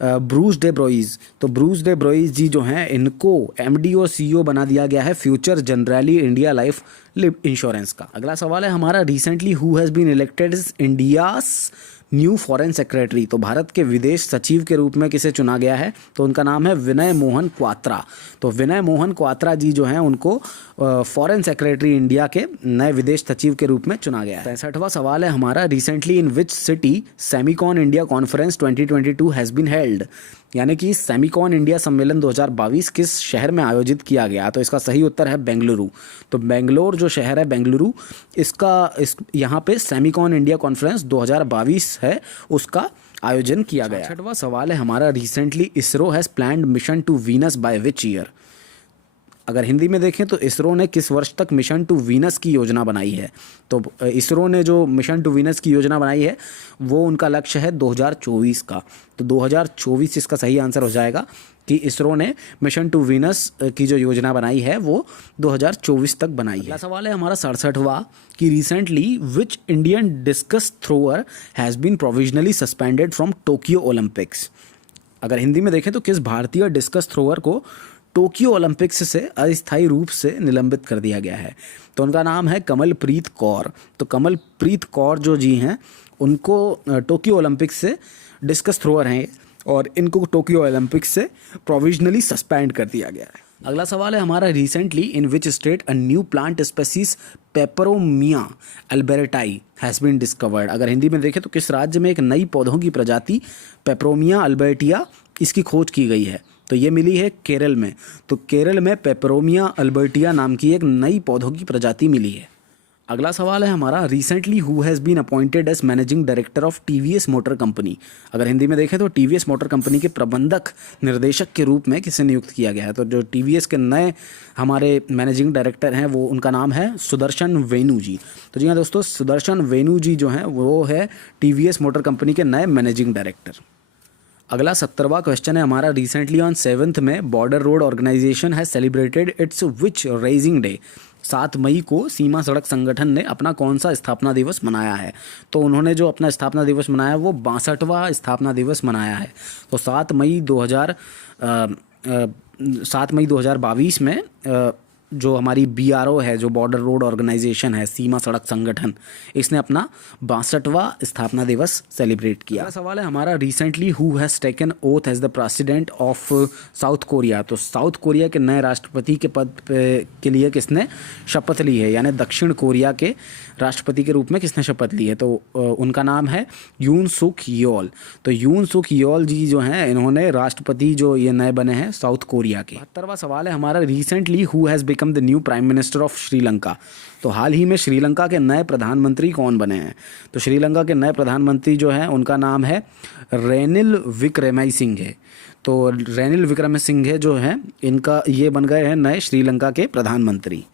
ब्रूस डे ब्रोइज। तो ब्रूस डे ब्रोइज जी जो हैं इनको एमडी और सीईओ बना दिया गया है future generally India life insurance का। अगला सवाल है हमारा recently who has been elected as India's new foreign secretary. तो भारत के विदेश सचिव के रूप में किसे चुना गया है? तो उनका नाम है विनय मोहन क्वात्रा। तो विनय मोहन क्वात्रा जी जो हैं उनको फॉरेन सेक्रेटरी इंडिया के नए विदेश सचिव के रूप में चुना गया है। 65वां सवाल है हमारा recently in which city Semicon India conference 2022 has been held. यानी कि सेमिकॉन इंडिया सम्मेलन 2022 किस शहर में आयोजित किया गया? तो इसका सही उत्तर है बेंगलुरु। तो बेंगलोर जो शहर है बेंगलुरु यहाँ पे सेमिकॉन इंडिया कॉन्फ्रेंस 2022 है उसका आयोजन किया गया। 66वां सवाल है हमारा recently ISRO has planned mission to Venus by which year. अगर हिंदी में देखें तो इसरो ने किस वर्ष तक मिशन टू वीनस की योजना बनाई है? तो इसरो ने जो मिशन टू वीनस की योजना बनाई है वो उनका लक्ष्य है 2024 का। तो 2024 इसका सही आंसर हो जाएगा कि इसरो ने मिशन टू वीनस की जो योजना बनाई है वो 2024 तक बनाई है। अगला सवाल है हमारा 67वां कि recently which Indian discus thrower has been provisionally suspended from Tokyo Olympics. अगर हिंदी में देखें तो किस भारतीय डिस्कस थ्रोअर को टोक्यो ओलंपिक्स से अस्थायी रूप से निलंबित कर दिया गया है? तो उनका नाम है कमलप्रीत कौर। तो कमलप्रीत कौर जो जी हैं उनको टोक्यो ओलंपिक्स से डिस्कस थ्रोअर हैं और इनको टोक्यो ओलंपिक्स से प्रोविजनली सस्पेंड कर दिया गया है। अगला सवाल है हमारा recently in which state a new plant species Peperomia albertii has been discovered. अगर हिंदी में देखें तो किस राज्य में एक नई पौधों की प्रजाति पेपरोमिया अल्बर्टिया इसकी खोज की गई है? तो ये मिली है केरल में। तो केरल में पेपरोमिया अल्बर्टिया नाम की एक नई पौधों की प्रजाति मिली है। अगला सवाल है हमारा recently who has been appointed as managing director of TVS motor company. अगर हिंदी में देखें तो टीवीएस मोटर कंपनी के प्रबंधक निर्देशक के रूप में किसे नियुक्त किया गया है? तो जो टीवीएस के नए हमारे मैनेजिंग डायरेक्टर हैं वो उनका नाम है सुदर्शन वेनु जी। तो जी हाँ दोस्तों, सुदर्शन वेनु जी जो हैं वो है टीवीएस मोटर कंपनी के नए मैनेजिंग डायरेक्टर। अगला 70वां क्वेश्चन है हमारा रिसेंटली ऑन 7th में border road organisation has celebrated its which raising day. 7 मई को सीमा सड़क संगठन ने अपना कौन सा स्थापना दिवस मनाया है? तो उन्होंने जो अपना स्थापना दिवस मनाया वो 62वां स्थापना दिवस मनाया है। तो 7 मई 2022 में जो हमारी BRO है, जो बॉर्डर रोड ऑर्गेनाइजेशन है, सीमा सड़क संगठन, इसने अपना 62वां स्थापना दिवस सेलिब्रेट किया। अगला सवाल है हमारा recently who has taken oath as the president of South Korea. तो साउथ कोरिया के नए राष्ट्रपति के पद के लिए किसने शपथ ली है? यानी दक्षिण कोरिया के राष्ट्रपति के रूप में किसने शपथ ली है? तो उनका नाम है यून सुक योल। तो यून सुक योल जी जो हैं इन्होंने राष्ट्रपति जो ये नए बने हैं साउथ कोरिया के। 72वां सवाल है हमारा recently who has become the new prime minister of Sri Lanka. तो हाल ही में श्रीलंका के नए प्रधानमंत्री कौन बने हैं? तो श्रीलंका के नए प्रधानमंत्री जो हैं उनका नाम है रेनिल विक्रमसिंघे। तो रेनिल विक्रमसिंघे जो हैं इनका ये बन गए हैं नए श्रीलंका के प्रधानमंत्री।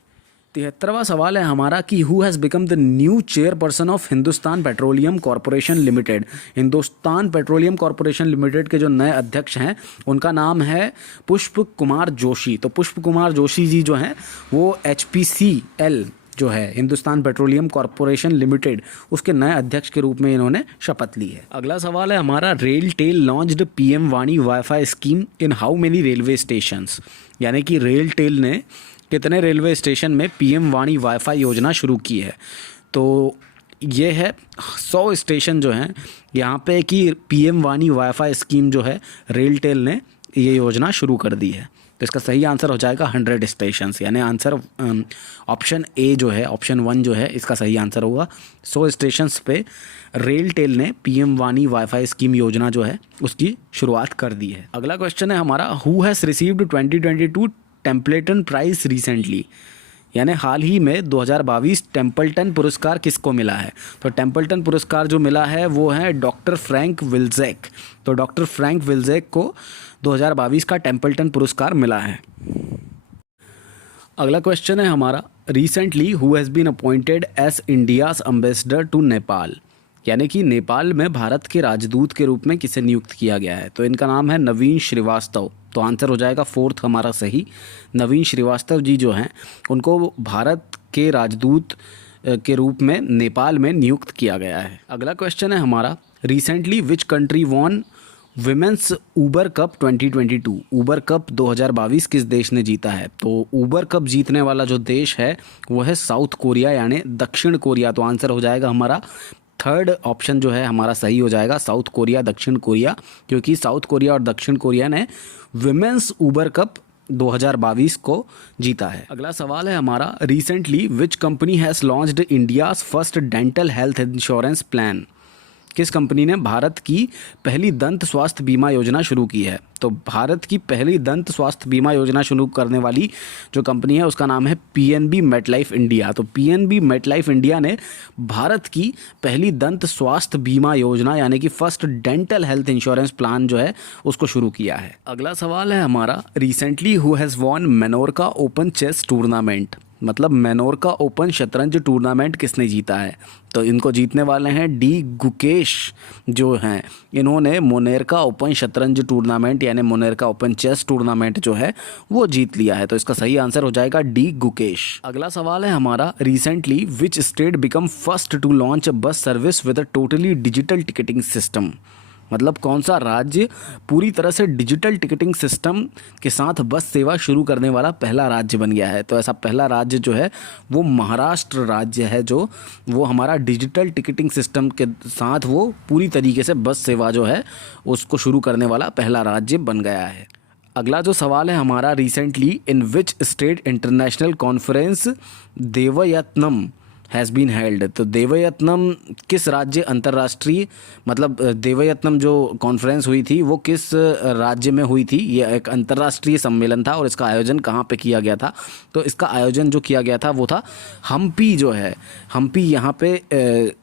73वां सवाल है हमारा कि who has become the new chairperson of Hindustan petroleum corporation limited. Hindustan petroleum corporation limited के जो नए अध्यक्ष हैं उनका नाम है पुष्प कुमार जोशी। तो पुष्प कुमार जोशी जी जो हैं वो HPCL जो है हिंदुस्तान पेट्रोलियम कॉरपोरेशन लिमिटेड उसके नए अध्यक्ष के रूप में इन्होंने शपथ ली है। अगला सवाल है हमारा रेल टेल लॉन्च्ड PM वाणी wifi scheme in how many railway stations. यानी कि रेल टेल ने कितने रेलवे स्टेशन में PM वाणी वाईफाई योजना शुरू की है? तो ये है 100 स्टेशन जो हैं यहाँ पे कि PM वाणी वाईफाई स्कीम जो है रेल टेल ने ये योजना शुरू कर दी है। तो इसका सही आंसर हो जाएगा 100 स्टेशन, यानी आंसर ऑप्शन ए जो है, ऑप्शन 1 जो है इसका सही आंसर होगा। 100 स्टेशन पे रेल टेल ने पीएम वानी वाईफाई स्कीम योजना जो है उसकी शुरुआत कर दी है। अगला क्वेश्चन है हमारा, who has received 2022 Templeton prize recently, यानी हाल ही में 2022 टेम्पल्टन पुरस्कार किसको मिला है। तो टेम्पल्टन पुरस्कार जो मिला है वो है डॉक्टर फ्रैंक विल्जेक। तो डॉक्टर फ्रैंक विल्जेक को 2022 का टेम्पल्टन पुरस्कार मिला है। अगला क्वेश्चन है हमारा, recently who has been appointed as India's ambassador to Nepal, यानी कि नेपाल में भारत के राजदूत के रूप में किसे नियुक्त किया गया है। तो इनका नाम है नवीन श्रीवास्तव। तो आंसर हो जाएगा 4th हमारा सही। नवीन श्रीवास्तव जी जो हैं उनको भारत के राजदूत के रूप में नेपाल में नियुक्त किया गया है। अगला क्वेश्चन है हमारा, recently which country won women's Uber cup 2022, Uber cup 2022 किस देश ने जीता है। तो ऊबर कप जीतने वाला जो देश है वो है साउथ कोरिया, यानी दक्षिण कोरिया। तो आंसर हो जाएगा हमारा 3rd ऑप्शन जो है हमारा सही हो जाएगा, साउथ कोरिया, दक्षिण कोरिया, क्योंकि साउथ कोरिया और दक्षिण कोरिया ने विमेंस ऊबर कप 2022 को जीता है। अगला सवाल है हमारा, recently which company has launched India's first dental health insurance plan, किस कंपनी ने भारत की पहली दंत स्वास्थ्य बीमा योजना शुरू की है। तो भारत की पहली दंत स्वास्थ्य बीमा योजना शुरू करने वाली जो कंपनी है उसका नाम है पीएनबी मेटलाइफ इंडिया। तो पीएनबी मेटलाइफ इंडिया ने भारत की पहली दंत स्वास्थ्य बीमा योजना यानी कि first dental health insurance plan जो है उसको शुरू किया है। अगला सवाल है हमारा, recently who has won Menorca open chess tournament, मतलब मेनोरका ओपन शतरंज टूर्नामेंट किसने जीता है। तो इनको जीतने वाले हैं डी गुकेश जो हैं, इन्होंने मोनेरका ओपन शतरंज टूर्नामेंट यानी मोनेरका ओपन चेस टूर्नामेंट जो है वो जीत लिया है। तो इसका सही आंसर हो जाएगा डी गुकेश। अगला सवाल है हमारा, recently which state become first to launch bus service with a totally digital ticketing system, मतलब कौन सा राज्य पूरी तरह से डिजिटल टिकटिंग सिस्टम के साथ बस सेवा शुरू करने वाला पहला राज्य बन गया है। तो ऐसा पहला राज्य जो है वो महाराष्ट्र राज्य है, जो वो हमारा डिजिटल टिकटिंग सिस्टम के साथ वो पूरी तरीके से बस सेवा जो है उसको शुरू करने वाला पहला राज्य बन गया है। अगला जो सवाल है हमारा, recently in which state international conference Devayatanam has been held. तो देवयत्नम किस राज्य अंतर्राष्ट्रीय, मतलब देवयत्नम जो कॉन्फ्रेंस हुई थी वो किस राज्य में हुई थी। ये एक अंतर्राष्ट्रीय सम्मेलन था और इसका आयोजन कहाँ पे किया गया था। तो इसका आयोजन जो किया गया था वो था हम्पी जो है, हम्पी यहाँ पे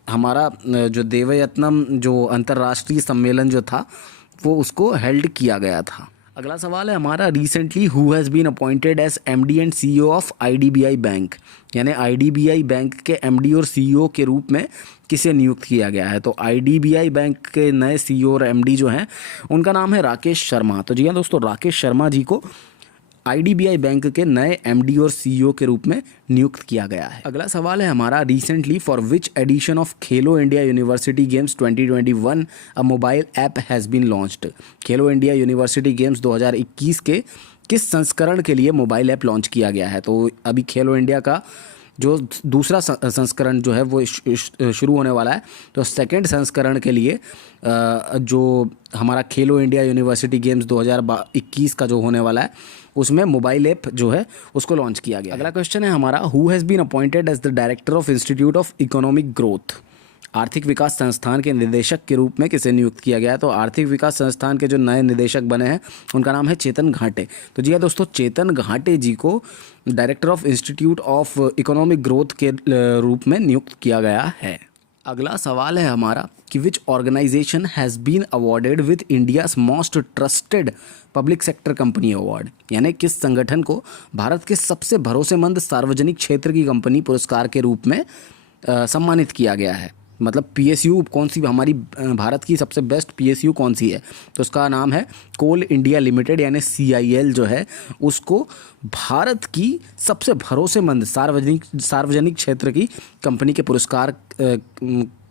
हमारा जो देवयत्नम जो अंतर्राष्ट्रीय सम्मेलन जो था वो उसको हेल्ड किया गया था। अगला सवाल है हमारा, recently who has been appointed as MD and CEO of IDBI bank, यानी आईडीबीआई बैंक के एमडी और सीईओ के रूप में किसे नियुक्त किया गया है। तो आईडीबीआई बैंक के नए सीईओ और एमडी जो हैं उनका नाम है राकेश शर्मा। तो जी हाँ दोस्तों, राकेश शर्मा जी को आईडीबीआई बैंक के नए एमडी और सीईओ के रूप में नियुक्त किया गया है। अगला सवाल है हमारा, recently for which edition of Khelo India university games 2021 a mobile app has been launched. Khelo India university games 2021 के किस संस्करण के लिए मोबाइल ऐप लॉन्च किया गया है। तो अभी खेलो इंडिया का जो दूसरा संस्करण जो है वो शुरू होने वाला है। तो सेकंड संस्करण के लिए जो हमारा खेलो इंडिया यूनिवर्सिटी गेम्स 2021 का जो होने वाला है उसमें मोबाइल ऐप जो है उसको लॉन्च किया गया। अगला क्वेश्चन है हमारा, who has been appointed as the director of institute of economic growth, आर्थिक विकास संस्थान के निदेशक के रूप में किसे नियुक्त किया गया है। तो आर्थिक विकास संस्थान के जो नए निदेशक बने हैं उनका नाम है चेतन घाटे। तो जी हाँ दोस्तों, चेतन घाटे जी को director of institute of economic growth के रूप में नियुक्त किया गया है। अगला सवाल है हमारा कि which organization has been awarded with India's most trusted public sector company award, यानी किस संगठन को भारत के सबसे भरोसेमंद सार्वजनिक क्षेत्र की कंपनी पुरस्कार के रूप में सम्मानित किया गया है। मतलब पीएसयू कौन सी हमारी भारत की सबसे बेस्ट पीएसयू कौन सी है। तो उसका नाम है कोल इंडिया लिमिटेड यानी सीआईएल जो है उसको भारत की सबसे भरोसेमंद सार्वजनिक क्षेत्र की कंपनी के पुरस्कार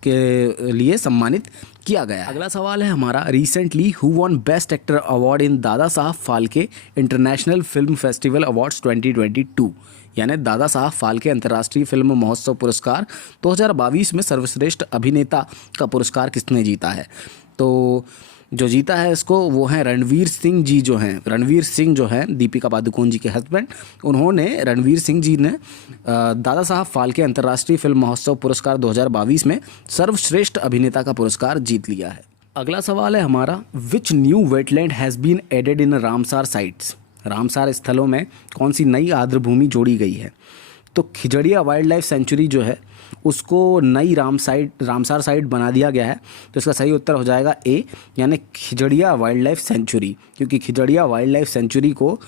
के लिए सम्मानित किया गया। अगला सवाल है हमारा, recently who won best actor award in Dada Saheb Phalke international film festival awards 2022, यानी दादा साहब फाल्के अंतर्राष्ट्रीय फिल्म महोत्सव पुरस्कार 2022 में सर्वश्रेष्ठ अभिनेता का पुरस्कार किसने जीता है। तो जो जीता है इसको वो हैं रणवीर सिंह जी जो हैं, रणवीर सिंह जो हैं दीपिका पादुकोण जी के हस्बैंड, उन्होंने रणवीर सिंह जी ने दादा साहब फाल्के अंतर्राष्ट्रीय फिल्म महोत्सव पुरस्कार 2022 में सर्वश्रेष्ठ अभिनेता का पुरस्कार जीत लिया है। अगला सवाल है हमारा, which new wetland has been added in Ramsar sites. Ramsar स्थलों में कौन सी नई आर्द्रभूमि जोड़ी गई है? तो खिजड़िया वाइल्ड लाइफ सेंचुरी जो है उसको नई रामसार साइट बना दिया गया है। तो इसका सही उत्तर हो जाएगा ए, यानी खिजड़िया वाइल्ड लाइफ सेंचुरी, क्योंकि खिजड़िया वाइल्ड लाइफ सेंचुरी को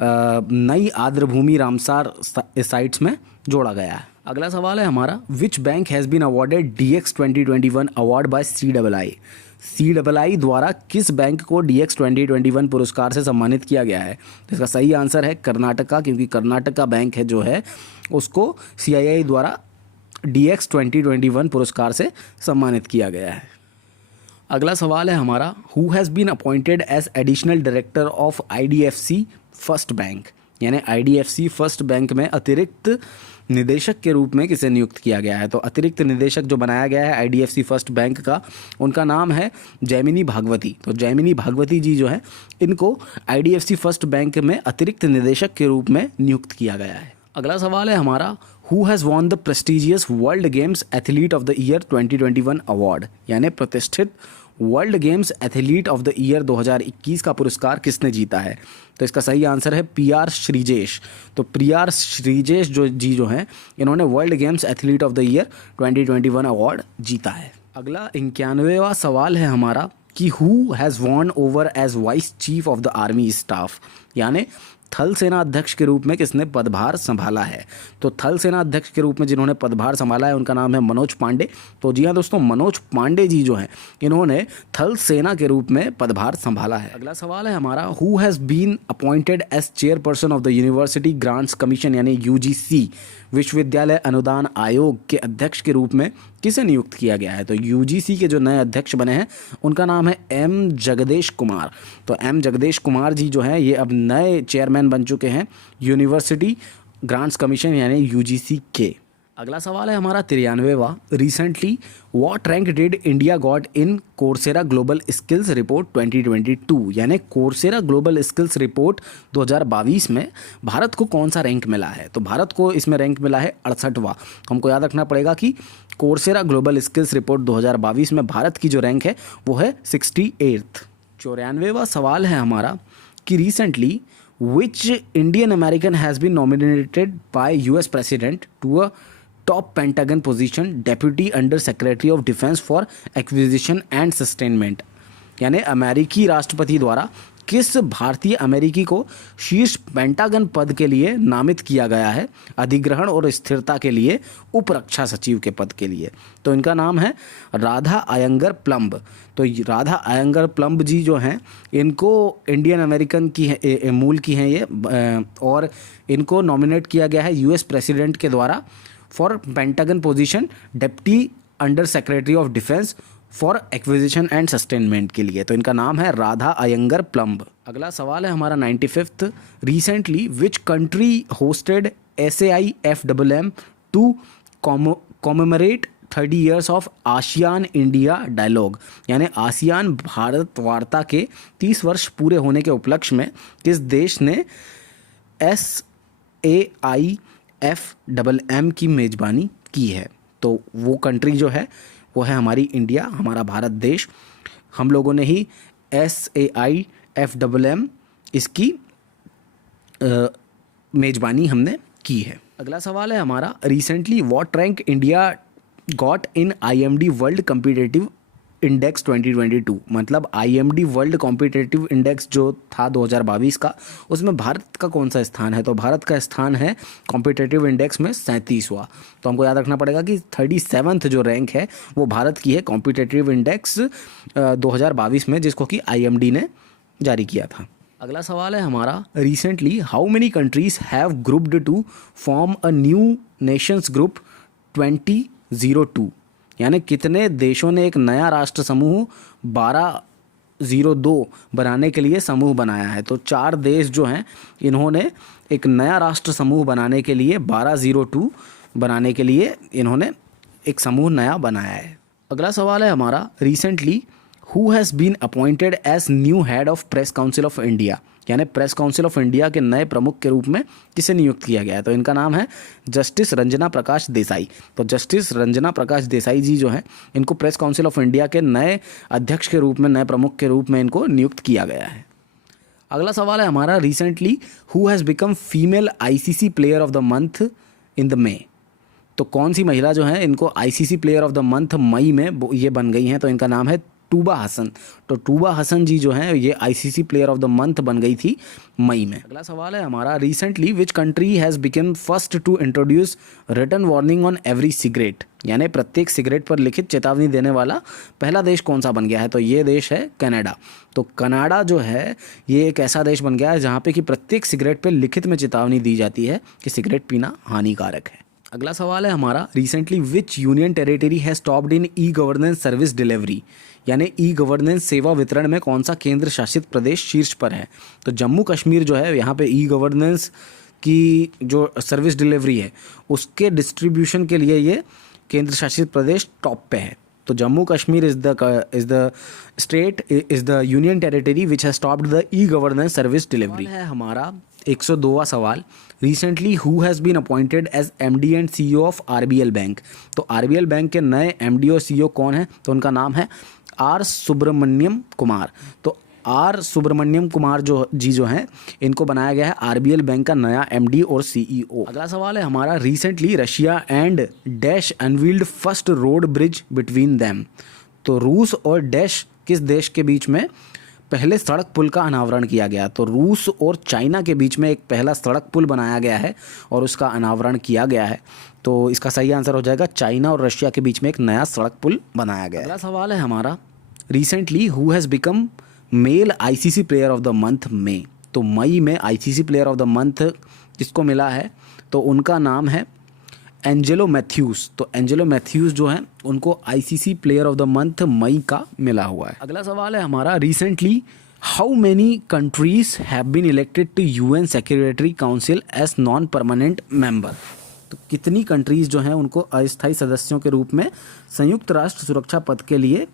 नई आर्द्रभूमि रामसार साइट्स में जोड़ा गया है। अगला सवाल है हमारा, which bank has been awarded DX 2021 award by CII। CII द्वारा किस बैंक को DX 2021 पुरस्कार से सम्मानित किया गया है? तो इसका सही आंसर है कर्नाटका, क्योंकि कर्नाटका बैंक है जो है उसको CII द्वारा DX 2021 पुरस्कार से सम्मानित किया गया है। अगला सवाल है हमारा, who has been appointed as additional director of IDFC first bank. यानी IDFC फर्स्ट बैंक में अतिरिक्त निदेशक के रूप में किसे नियुक्त किया गया है? तो अतिरिक्त निदेशक जो बनाया गया है IDFC फर्स्ट बैंक का, उनका नाम है जैमिनी भागवती। तो जैमिनी भागवती जी जो है इनको IDFC फर्स्ट बैंक में अतिरिक्त निदेशक के रूप में नियुक्त किया गया है। अगला सवाल है हमारा, who has won the prestigious world games athlete of the year 2021 award. यानी प्रतिष्ठित world games athlete of the year 2021 का पुरस्कार किसने जीता है? तो इसका सही आंसर है PR श्रीजेश। तो PR श्रीजेश जो हैं इन्होंने world games athlete of the year 2021 award जीता है। अगला 91वां सवाल है हमारा कि who has won over as vice chief of the army staff. यानी थल सेना अध्यक्ष के रूप में किसने पदभार संभाला है? तो थल सेना अध्यक्ष के रूप में जिन्होंने पदभार संभाला है उनका नाम है मनोज पांडे। तो जी हाँ दोस्तों, मनोज पांडे जी जो हैं इन्होंने थल सेना के रूप में पदभार संभाला है। अगला सवाल है हमारा, who has been appointed as chairperson of the university grants commission यानी UGC विश्वविद्यालय अनुदान आयोग के अध्यक्ष के रूप में किसे नियुक्त किया गया है? तो UGC के जो नए अध्यक्ष बने हैं उनका नाम है M जगदेश कुमार। तो M जगदेश कुमार जी जो हैं ये अब नए चेयरमैन बन चुके हैं यूनिवर्सिटी ग्रांट्स कमीशन यानी UGC के। अगला सवाल है हमारा 93वां, recently what rank did India got in Coursera global skills report 2022। यानी कोर्सेरा ग्लोबल स्किल्स रिपोर्ट 2022 में भारत को कौन सा रैंक मिला है? तो भारत को इसमें रैंक मिला है 68वां। हमको याद रखना पड़ेगा कि कोर्सेरा ग्लोबल स्किल्स रिपोर्ट 2022 में भारत की जो रैंक है वो है 68th। 94वां सवाल है हमारा कि recently which Indian American has been nominated by US President to a top Pentagon position, Deputy Under Secretary of Defense for Acquisition and Sustainment। यानी अमेरिकी राष्ट्रपति द्वारा किस भारतीय अमेरिकी को शीर्ष पेंटागन पद के लिए नामित किया गया है अधिग्रहण और स्थिरता के लिए उप रक्षा सचिव के पद के लिए? तो इनका नाम है राधा अयंगर प्लम्ब। तो राधा अयंगर प्लम्ब जी जो हैं इनको इंडियन अमेरिकन की मूल की हैं ये, और इनको नॉमिनेट किया गया है US प्रेसिडेंट के द्वारा for pentagon position deputy under secretary of defence for acquisition and sustainment के लिए। तो इनका नाम है राधा अयंगर प्लम्ब। अगला सवाल है हमारा 95th, recently which country hosted SAIFMM to commemorate 30 years of ASEAN India dialogue. यानी आसियान भारत वार्ता के 30 वर्ष पूरे होने के उपलक्ष्य में किस देश ने SAIFMM की मेज़बानी की है? तो वो कंट्री जो है वो है हमारी इंडिया, हमारा भारत देश। हम लोगों ने ही SAIFMM इसकी मेज़बानी हमने की है। अगला सवाल है हमारा, recently what rank India got in IMD world competitive index 2022। मतलब IMD वर्ल्ड कॉम्पिटिटिव इंडेक्स जो था 2022 का, उसमें भारत का कौन सा स्थान है? तो भारत का स्थान है कॉम्पिटिटिव इंडेक्स में 37वां। तो हमको याद रखना पड़ेगा कि 37th जो रैंक है वो भारत की है कॉम्पिटिटिव इंडेक्स 2022 में, जिसको कि IMD ने जारी किया था। अगला सवाल है हमारा, recently how many countries have grouped to form a new nations group 2002। यानी कितने देशों ने एक नया राष्ट्र समूह 1202 बनाने के लिए समूह बनाया है? तो 4 देश जो हैं इन्होंने एक नया राष्ट्र समूह बनाने के लिए 1202 बनाने के लिए इन्होंने एक समूह नया बनाया है। अगला सवाल है हमारा, recently who has been appointed as new head of press council of India, यानी प्रेस काउंसिल ऑफ इंडिया के नए प्रमुख के रूप में किसे नियुक्त किया गया है? तो इनका नाम है जस्टिस रंजना प्रकाश देसाई। तो जस्टिस रंजना प्रकाश देसाई जी जो हैं, इनको प्रेस काउंसिल ऑफ इंडिया के नए अध्यक्ष के रूप में, नए प्रमुख के रूप में इनको नियुक्त किया गया है। अगला सवाल है हमारा, recently who has become female ICC player of the month in the May. तो कौन सी महिला जो है इनको ICC player of the month मई में ये बन गई हैं? तो इनका नाम है टूबा हसन। तो टूबा हसन जी जो हैं ये ICC player of the month बन गई थी मई में। अगला सवाल है हमारा, recently which country has become first to introduce written warning on every cigarette, यानी प्रत्येक सिगरेट पर लिखित चेतावनी देने वाला पहला देश कौन सा बन गया है? तो ये देश है कनाडा। तो कनाडा जो है ये एक ऐसा देश बन गया है जहाँ पे कि प्रत्येक सिगरेट पर लिखित में चेतावनी दी जाती है कि सिगरेट पीना हानिकारक है। अगला सवाल है हमारा, recently which union territory has stopped in E governance service delivery, यानी ई गवर्नेंस सेवा वितरण में कौन सा केंद्र शासित प्रदेश शीर्ष पर है? तो जम्मू कश्मीर जो है यहाँ पे ई गवर्नेंस की जो सर्विस डिलीवरी है उसके डिस्ट्रीब्यूशन के लिए ये केंद्र शासित प्रदेश टॉप पे है। तो Jammu Kashmir is the state is the union territory which has stopped the e governance service delivery. है हमारा 102वां सवाल, recently who has been appointed as MD and CEO of RBL bank. तो आरबीएल बैंक के नए एमडी और सीईओ कौन है? तो उनका नाम है आर सुब्रमण्यम कुमार। तो आर सुब्रमण्यम कुमार जो हैं इनको बनाया गया है आरबीएल बैंक का नया एमडी और सीईओ। अगला सवाल है हमारा, recently Russia and dash unveiled first road bridge between them. तो रूस और डैश किस देश के बीच में पहले सड़क पुल का अनावरण किया गया? तो रूस और चाइना के बीच में एक पहला सड़क पुल बनाया गया है और उसका अनावरण किया गया है। तो इसका सही आंसर हो जाएगा चाइना और रशिया के बीच में एक नया सड़क पुल बनाया गया है। अगला सवाल है हमारा, recently who has become male ICC player of the month में। तो मई में ICC player of the month जिसको मिला है तो उनका नाम है एंजेलो मैथ्यूज़। तो एंजेलो मैथ्यूज़ जो हैं उनको ICC player of the month मई का मिला हुआ है। अगला सवाल है हमारा, recently how many countries have been elected to UN secretary council as non permanent member. तो कितनी कंट्रीज़ जो हैं उनको अस्थायी सदस्यों के रूप में संयुक्त राष्ट्र सुरक्षा पद के लिए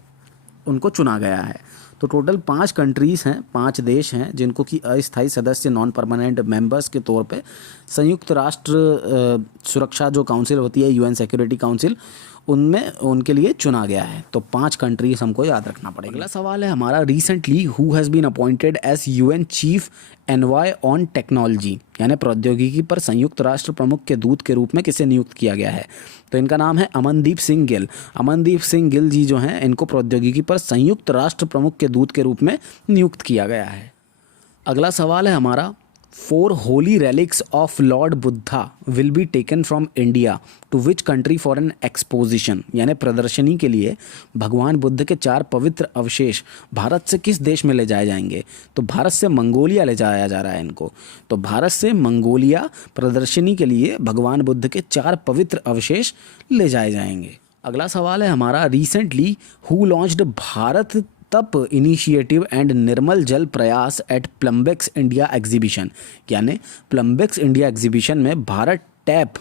उनको चुना गया है? तो टोटल 5 कंट्रीज़ हैं, 5 देश हैं जिनको कि अस्थायी सदस्य नॉन परमानेंट मेंबर्स के तौर पे संयुक्त राष्ट्र सुरक्षा जो काउंसिल होती है यूएन सिक्योरिटी काउंसिल उनमें उनके लिए चुना गया है। तो 5 कंट्रीज हमको याद रखना पड़ेगा। अगला सवाल है हमारा, recently who has been appointed as UN chief envoy on technology, यानी प्रौद्योगिकी पर संयुक्त राष्ट्र प्रमुख के दूत के रूप में किसे नियुक्त किया गया है? तो इनका नाम है अमनदीप सिंह गिल। अमनदीप सिंह गिल जी जो हैं इनको प्रौद्योगिकी पर संयुक्त राष्ट्र प्रमुख के दूत के रूप में नियुक्त किया गया है। अगला सवाल है हमारा, 4 holy relics of lord Buddha will be taken from India to which country for an exposition, यानी प्रदर्शनी के लिए भगवान बुद्ध के 4 पवित्र अवशेष भारत से किस देश में ले जाए जाएंगे? तो भारत से मंगोलिया ले जाया जा रहा है इनको। तो भारत से मंगोलिया प्रदर्शनी के लिए भगवान बुद्ध के 4 पवित्र अवशेष ले जाए जाएंगे। अगला सवाल है हमारा, रिसेंटली हु लॉन्च्ड भारत तप इनिशिएटिव एंड निर्मल जल प्रयास एट प्लम्बिक्स इंडिया एग्जीबिशन, यानी प्लम्बिक्स इंडिया एग्जीबिशन में भारत टैप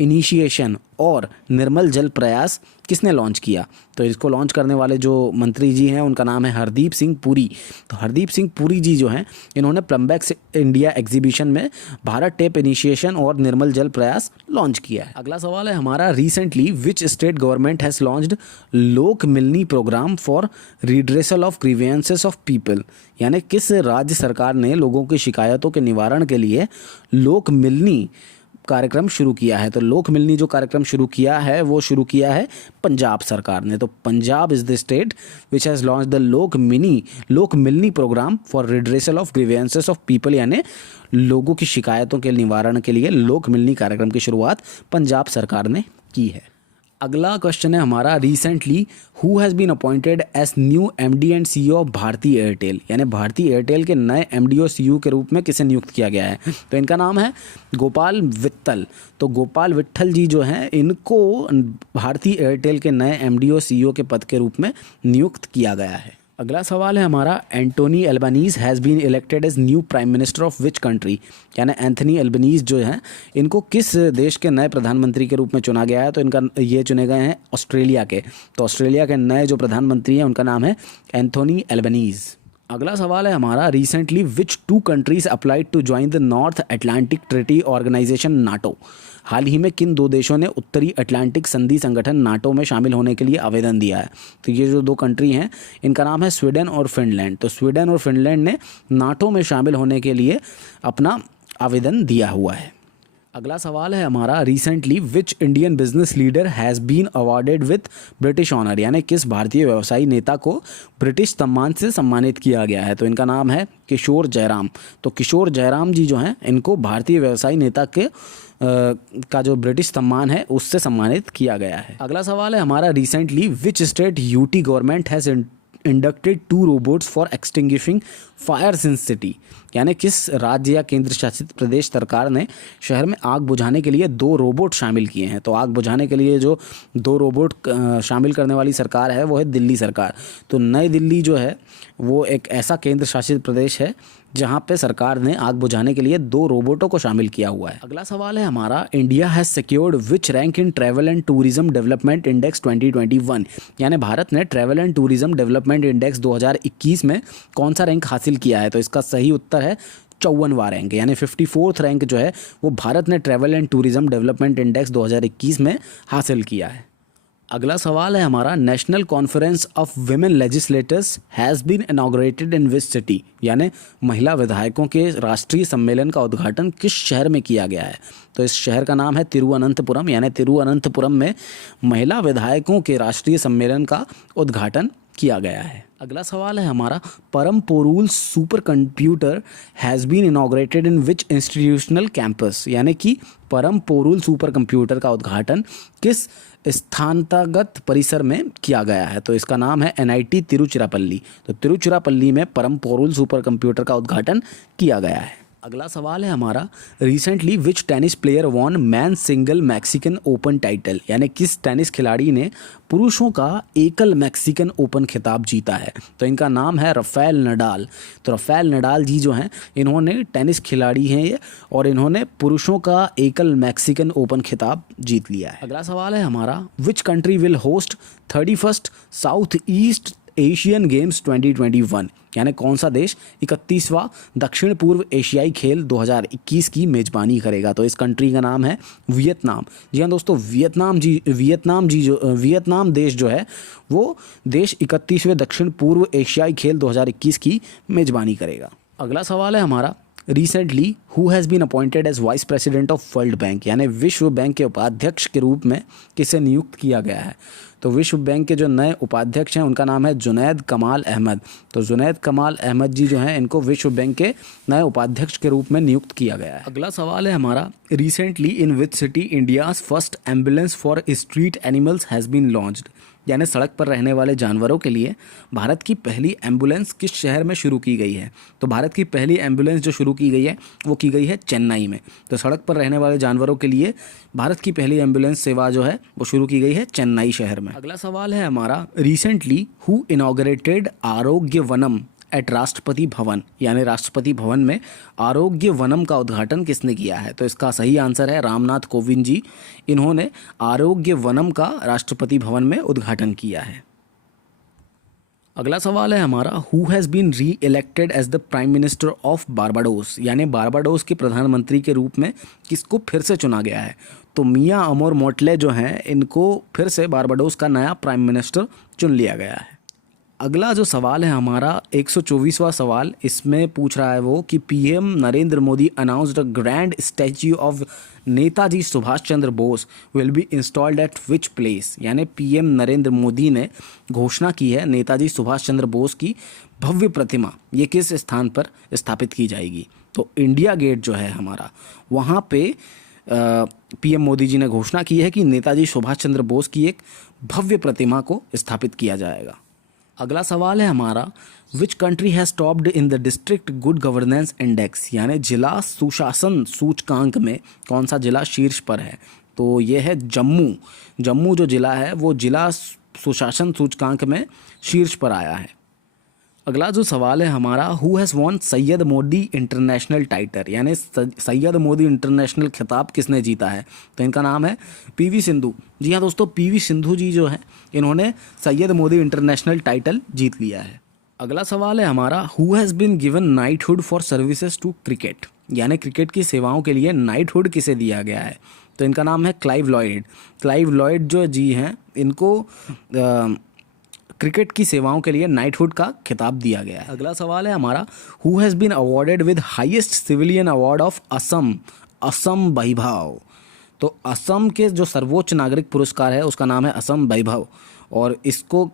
इनिशिएशन और निर्मल जल प्रयास किसने लॉन्च किया? तो इसको लॉन्च करने वाले जो मंत्री जी हैं उनका नाम है हरदीप सिंह पुरी। तो हरदीप सिंह पुरी जी जो हैं इन्होंने प्लम्बिक्स इंडिया एग्जीबिशन में भारत टैप इनिशिएशन और निर्मल जल प्रयास लॉन्च किया है। अगला सवाल है हमारा, recently which state government has launched Lok Milni programme for redressal of grievances of people, यानी किस राज्य सरकार ने लोगों की शिकायतों के निवारण के लिए लोक मिलनी कार्यक्रम शुरू किया है? तो लोक मिलनी जो कार्यक्रम शुरू किया है वो शुरू किया है पंजाब सरकार ने। तो Punjab is the state which has launch the Lok Milni programme for redressal of grievances of people, यानी लोगों की शिकायतों के निवारण के लिए लोक मिलनी कार्यक्रम की शुरुआत पंजाब सरकार ने की है। अगला क्वेश्चन है हमारा, recently who has been appointed as new MD and CEO of Bharti Airtel, यानी भारती एयरटेल के नए एमडी और सीईओ के रूप में किसे नियुक्त किया गया है? तो इनका नाम है गोपाल विट्ठल। तो गोपाल विट्ठल जी जो हैं इनको भारती एयरटेल के नए एमडी और सीईओ के पद के रूप में नियुक्त किया गया है। अगला सवाल है हमारा, Anthony Albanese has been elected as new prime minister of which country. यानी एंथनी एल्बनीज जो हैं इनको किस देश के नए प्रधानमंत्री के रूप में चुना गया है, तो इनका ये चुने गए हैं ऑस्ट्रेलिया के। तो ऑस्ट्रेलिया के नए जो प्रधानमंत्री हैं उनका नाम है एंथोनी एल्बनीज। अगला सवाल है हमारा, recently which two countries applied to join the North Atlantic Treaty Organization NATO. हाल ही में किन दो देशों ने उत्तरी अटलांटिक संधि संगठन नाटो में शामिल होने के लिए आवेदन दिया है। तो ये जो दो कंट्री हैं इनका नाम है स्वीडन और फिनलैंड। तो स्वीडन और फिनलैंड ने नाटो में शामिल होने के लिए अपना आवेदन दिया हुआ है। अगला सवाल है हमारा, recently which Indian business leader has been awarded with British honour. यानी किस भारतीय व्यवसायी नेता को ब्रिटिश सम्मान से सम्मानित किया गया है। तो इनका नाम है किशोर जयराम। तो किशोर जयराम जी जो हैं इनको भारतीय व्यवसायी नेता के का जो ब्रिटिश सम्मान है उससे सम्मानित किया गया है। अगला सवाल है हमारा, recently which state UT government has inducted 2 robots for extinguishing fires in city. यानी किस राज्य या केंद्र शासित प्रदेश सरकार ने शहर में आग बुझाने के लिए 2 रोबोट शामिल किए हैं। तो आग बुझाने के लिए जो 2 रोबोट शामिल करने वाली सरकार है वो है दिल्ली सरकार। तो नई दिल्ली जो है वो एक ऐसा केंद्र शासित प्रदेश है जहाँ पे सरकार ने आग बुझाने के लिए 2 रोबोटों को शामिल किया हुआ है। अगला सवाल है हमारा, India has secured which rank in travel and tourism development index 2021। यानी भारत ने travel and tourism development index 2021 में कौन सा रैंक हासिल किया है। तो इसका सही उत्तर है 54वां रैंक। यानी 54th रैंक जो है वो भारत ने travel and tourism development index 2021 में हासिल किया है। अगला सवाल है हमारा, national conference of women legislators has been inaugurated in which city. यानी महिला विधायकों के राष्ट्रीय सम्मेलन का उद्घाटन किस शहर में किया गया है। तो इस शहर का नाम है तिरुवनंतपुरम। यानी तिरुवनंतपुरम में महिला विधायकों के राष्ट्रीय सम्मेलन का उद्घाटन किया गया है। अगला सवाल है हमारा, Param Porul super computer has been inaugurated in which institutional campus. यानी कि परम पोरूल सुपर कंप्यूटर का उद्घाटन किस स्थानांतर्गत परिसर में किया गया है। तो इसका नाम है NIT तिरुचिरापल्ली। तो तिरुचिरापल्ली में परम पोरूल सुपर कंप्यूटर का उद्घाटन किया गया है। अगला सवाल है हमारा, recently which tennis player won man single Mexican open title. यानी किस टेनिस खिलाड़ी ने पुरुषों का एकल मैक्सिकन ओपन खिताब जीता है। तो इनका नाम है राफेल नडाल। तो राफेल नडाल जी जो हैं इन्होंने टेनिस खिलाड़ी हैं ये, और इन्होंने पुरुषों का एकल मैक्सिकन ओपन खिताब जीत लिया है। अगला सवाल है हमारा, which country will host 31st south east Asian games 2021। यानी कौन सा देश 31वां दक्षिण पूर्व एशियाई खेल 2021 की मेज़बानी करेगा। तो इस कंट्री का नाम है वियतनाम। जी हाँ दोस्तों, वियतनाम देश जो है वो देश 31वें दक्षिण पूर्व एशियाई खेल 2021 की मेज़बानी करेगा। अगला सवाल है हमारा, recently who has been appointed as vice president of world bank. यानी विश्व बैंक के उपाध्यक्ष के रूप में किसे नियुक्त किया गया है। तो विश्व बैंक के जो नए उपाध्यक्ष हैं उनका नाम है जुनैद कमाल अहमद। तो जुनैद कमाल अहमद जी जो हैं इनको विश्व बैंक के नए उपाध्यक्ष के रूप में नियुक्त किया गया है। अगला सवाल है हमारा, recently in which city India's first ambulance for street animals has been launched. यानी सड़क पर रहने वाले जानवरों के लिए भारत की पहली एम्बुलेंस किस शहर में शुरू की गई है। तो भारत की पहली एम्बुलेंस जो शुरू की गई है वो की गई है चेन्नई में। तो सड़क पर रहने वाले जानवरों के लिए भारत की पहली एम्बुलेंस सेवा जो है वो शुरू की गई है चेन्नई शहर में। अगला सवाल है हमारा, रिसेंटली हु इनॉग्रेटेड आरोग्य वनम एट राष्ट्रपति भवन। यानी राष्ट्रपति भवन में आरोग्य वनम का उद्घाटन किसने किया है। तो इसका सही आंसर है रामनाथ कोविंद जी। इन्होंने आरोग्य वनम का राष्ट्रपति भवन में उद्घाटन किया है। अगला सवाल है हमारा, who has been re elected as the prime minister of Barbados. यानी बारबाडोस के प्रधानमंत्री के रूप में किसको फिर से चुना गया है। तो मियां अमोर मोटले जो हैं इनको फिर से बारबाडोस का नया प्राइम मिनिस्टर चुन लिया गया है। अगला जो सवाल है हमारा 124वां सवाल, इसमें पूछ रहा है वो कि PM Narendra Modi announced a grand statue of Netaji Subhash Chandra Bose will be installed eight which place. यानी PM नरेंद्र मोदी ने घोषणा की है नेताजी सुभाष चंद्र बोस की भव्य प्रतिमा ये किस स्थान पर स्थापित की जाएगी। तो इंडिया गेट जो है हमारा वहाँ पे PM मोदी जी ने घोषणा की है कि नेताजी सुभाष चंद्र बोस की एक भव्य प्रतिमा को स्थापित किया जाएगा। अगला सवाल है हमारा, विच country has topped in the district good governance index. यानी जिला सुशासन सूचकांक में कौन सा जिला शीर्ष पर है। तो ये है जम्मू। जम्मू जो जिला है वो जिला सुशासन सूचकांक में शीर्ष पर आया है। अगला जो सवाल है हमारा, who has von Syed Modi international title, यानी सैयद मोदी इंटरनेशनल खिताब किसने जीता है? तो इनका नाम है पीवी सिंधु। जी हाँ दोस्तों, पीवी सिंधु जी जो है इन्होंने सैयद मोदी इंटरनेशनल टाइटल जीत लिया है। अगला सवाल है हमारा, who has been given knighthood for services to cricket, यानी क्रिकेट की सेवाओं के लिए नाइटहुड किसे दिया गया है? तो इनका नाम है क्लाइव लॉयड। क्लाइव लॉयड जो जी हैं इनको क्रिकेट की सेवाओं के लिए नाइटहुड का खिताब दिया गया है। अगला सवाल है हमारा, who has been awarded with highest civilian award of Assam, Assam Vaibhav. तो असम के जो सर्वोच्च नागरिक पुरस्कार है उसका नाम है असम वैभव, और इसको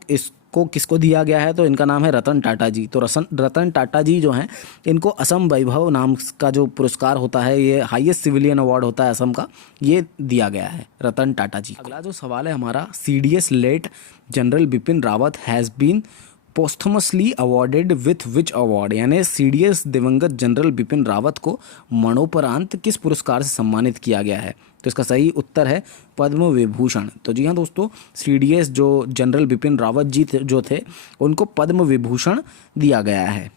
किसको दिया गया है? तो इनका नाम है रतन टाटा जी। तो रतन टाटा जी जो हैं इनको असम वैभव नाम का जो पुरस्कार होता है, ये हाईएस्ट सिविलियन अवार्ड होता है असम का, ये दिया गया है रतन टाटा जी। अगला जो सवाल है हमारा, CDS late general Bipin Rawat has been posthumously awarded with which award, यानी सीडीएस दिवंगत जनरल बिपिन रावत को मरणोपरांत किस पुरस्कार से सम्मानित किया गया है? तो इसका सही उत्तर है पद्म विभूषण। तो जी हाँ दोस्तों, सीडीएस जो जनरल बिपिन रावत जी जो थे उनको पद्म विभूषण दिया गया है।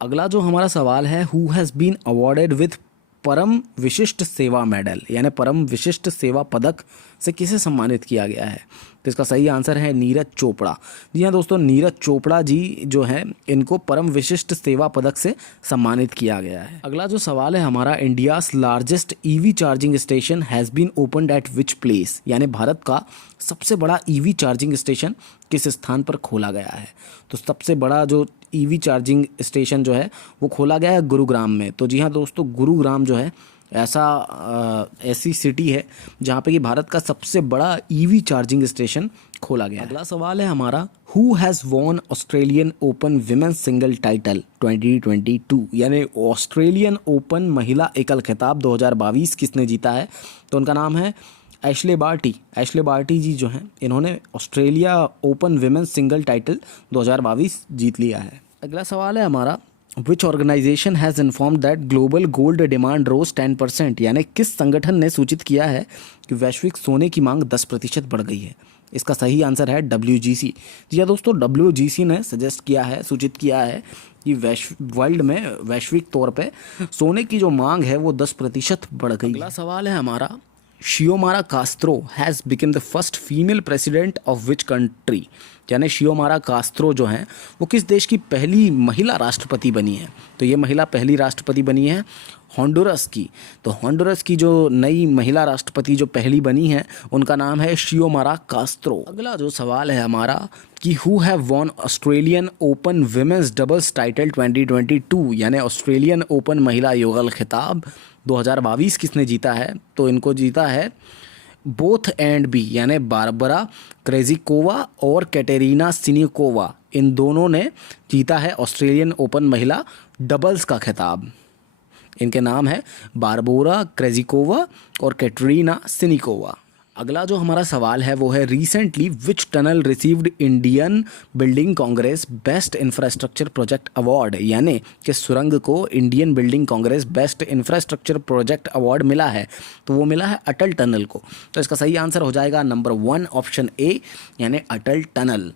अगला जो हमारा सवाल है, who has been awarded with Param Vishisht सेवा मेडल, यानी परम विशिष्ट सेवा पदक से किसे सम्मानित किया गया है? तो इसका सही आंसर है नीरज चोपड़ा। जी हाँ दोस्तों, नीरज चोपड़ा जी जो है इनको परम विशिष्ट सेवा पदक से सम्मानित किया गया है। अगला जो सवाल है हमारा, India's largest EV charging station has been opened at which place, यानी भारत का सबसे बड़ा ईवी चार्जिंग स्टेशन किस स्थान पर खोला गया है? तो सबसे बड़ा जो ईवी चार्जिंग स्टेशन जो है वो खोला गया है गुरुग्राम में। तो जी हाँ दोस्तों, गुरुग्राम जो है ऐसी सिटी है जहाँ पे कि भारत का सबसे बड़ा ईवी चार्जिंग स्टेशन खोला गया है। अगला सवाल है हमारा, who has von Australian open women's single title 2022, यानी ऑस्ट्रेलियन ओपन महिला एकल खिताब 2022 किसने जीता है? तो उनका नाम है Ashleigh Barty. Ashleigh Barty ji जो हैं इन्होंने Australia open women's single title 2022 जीत लिया है। अगला सवाल है हमारा, which organization has informed that global gold demand rose 10%, यानी किस संगठन ने सूचित किया है कि वैश्विक सोने की मांग 10% बढ़ गई है? इसका सही आंसर है WGC। जी हाँ दोस्तों, WGC ने सजेस्ट किया है, सूचित किया है कि वर्ल्ड में वैश्विक तौर पे सोने की जो मांग है वो 10% बढ़ गई। अगला सवाल है हमारा, Xiomara Castro has become the first female president of which country, यानी शियोमारा कास्त्रो जो हैं वो किस देश की पहली महिला राष्ट्रपति बनी है? तो ये महिला पहली राष्ट्रपति बनी है होंडुरस की। तो होंडुरस की जो नई महिला राष्ट्रपति जो पहली बनी है उनका नाम है शियोमारा कास्त्रो। अगला जो सवाल है हमारा कि who have von Australian open women's doubles title 2022, यानी ऑस्ट्रेलियन ओपन महिला युगल खिताब 2022 किसने जीता है? तो इनको जीता है बोथ एंड बी, यानी बारबरा क्रेजिकोवा और कैटेरिना सिनिकोवा, इन दोनों ने जीता है ऑस्ट्रेलियन ओपन महिला डबल्स का खिताब। इनके नाम है बारबोरा क्रेजिकोवा और कैटरीना सिनिकोवा। अगला जो हमारा सवाल है वो है, recently which tunnel received Indian building Congress best infrastructure project award, यानी कि सुरंग को Indian building Congress best infrastructure project award मिला है? तो वो मिला है अटल टनल को। तो इसका सही आंसर हो जाएगा नंबर 1 ऑप्शन ए, यानी अटल टनल।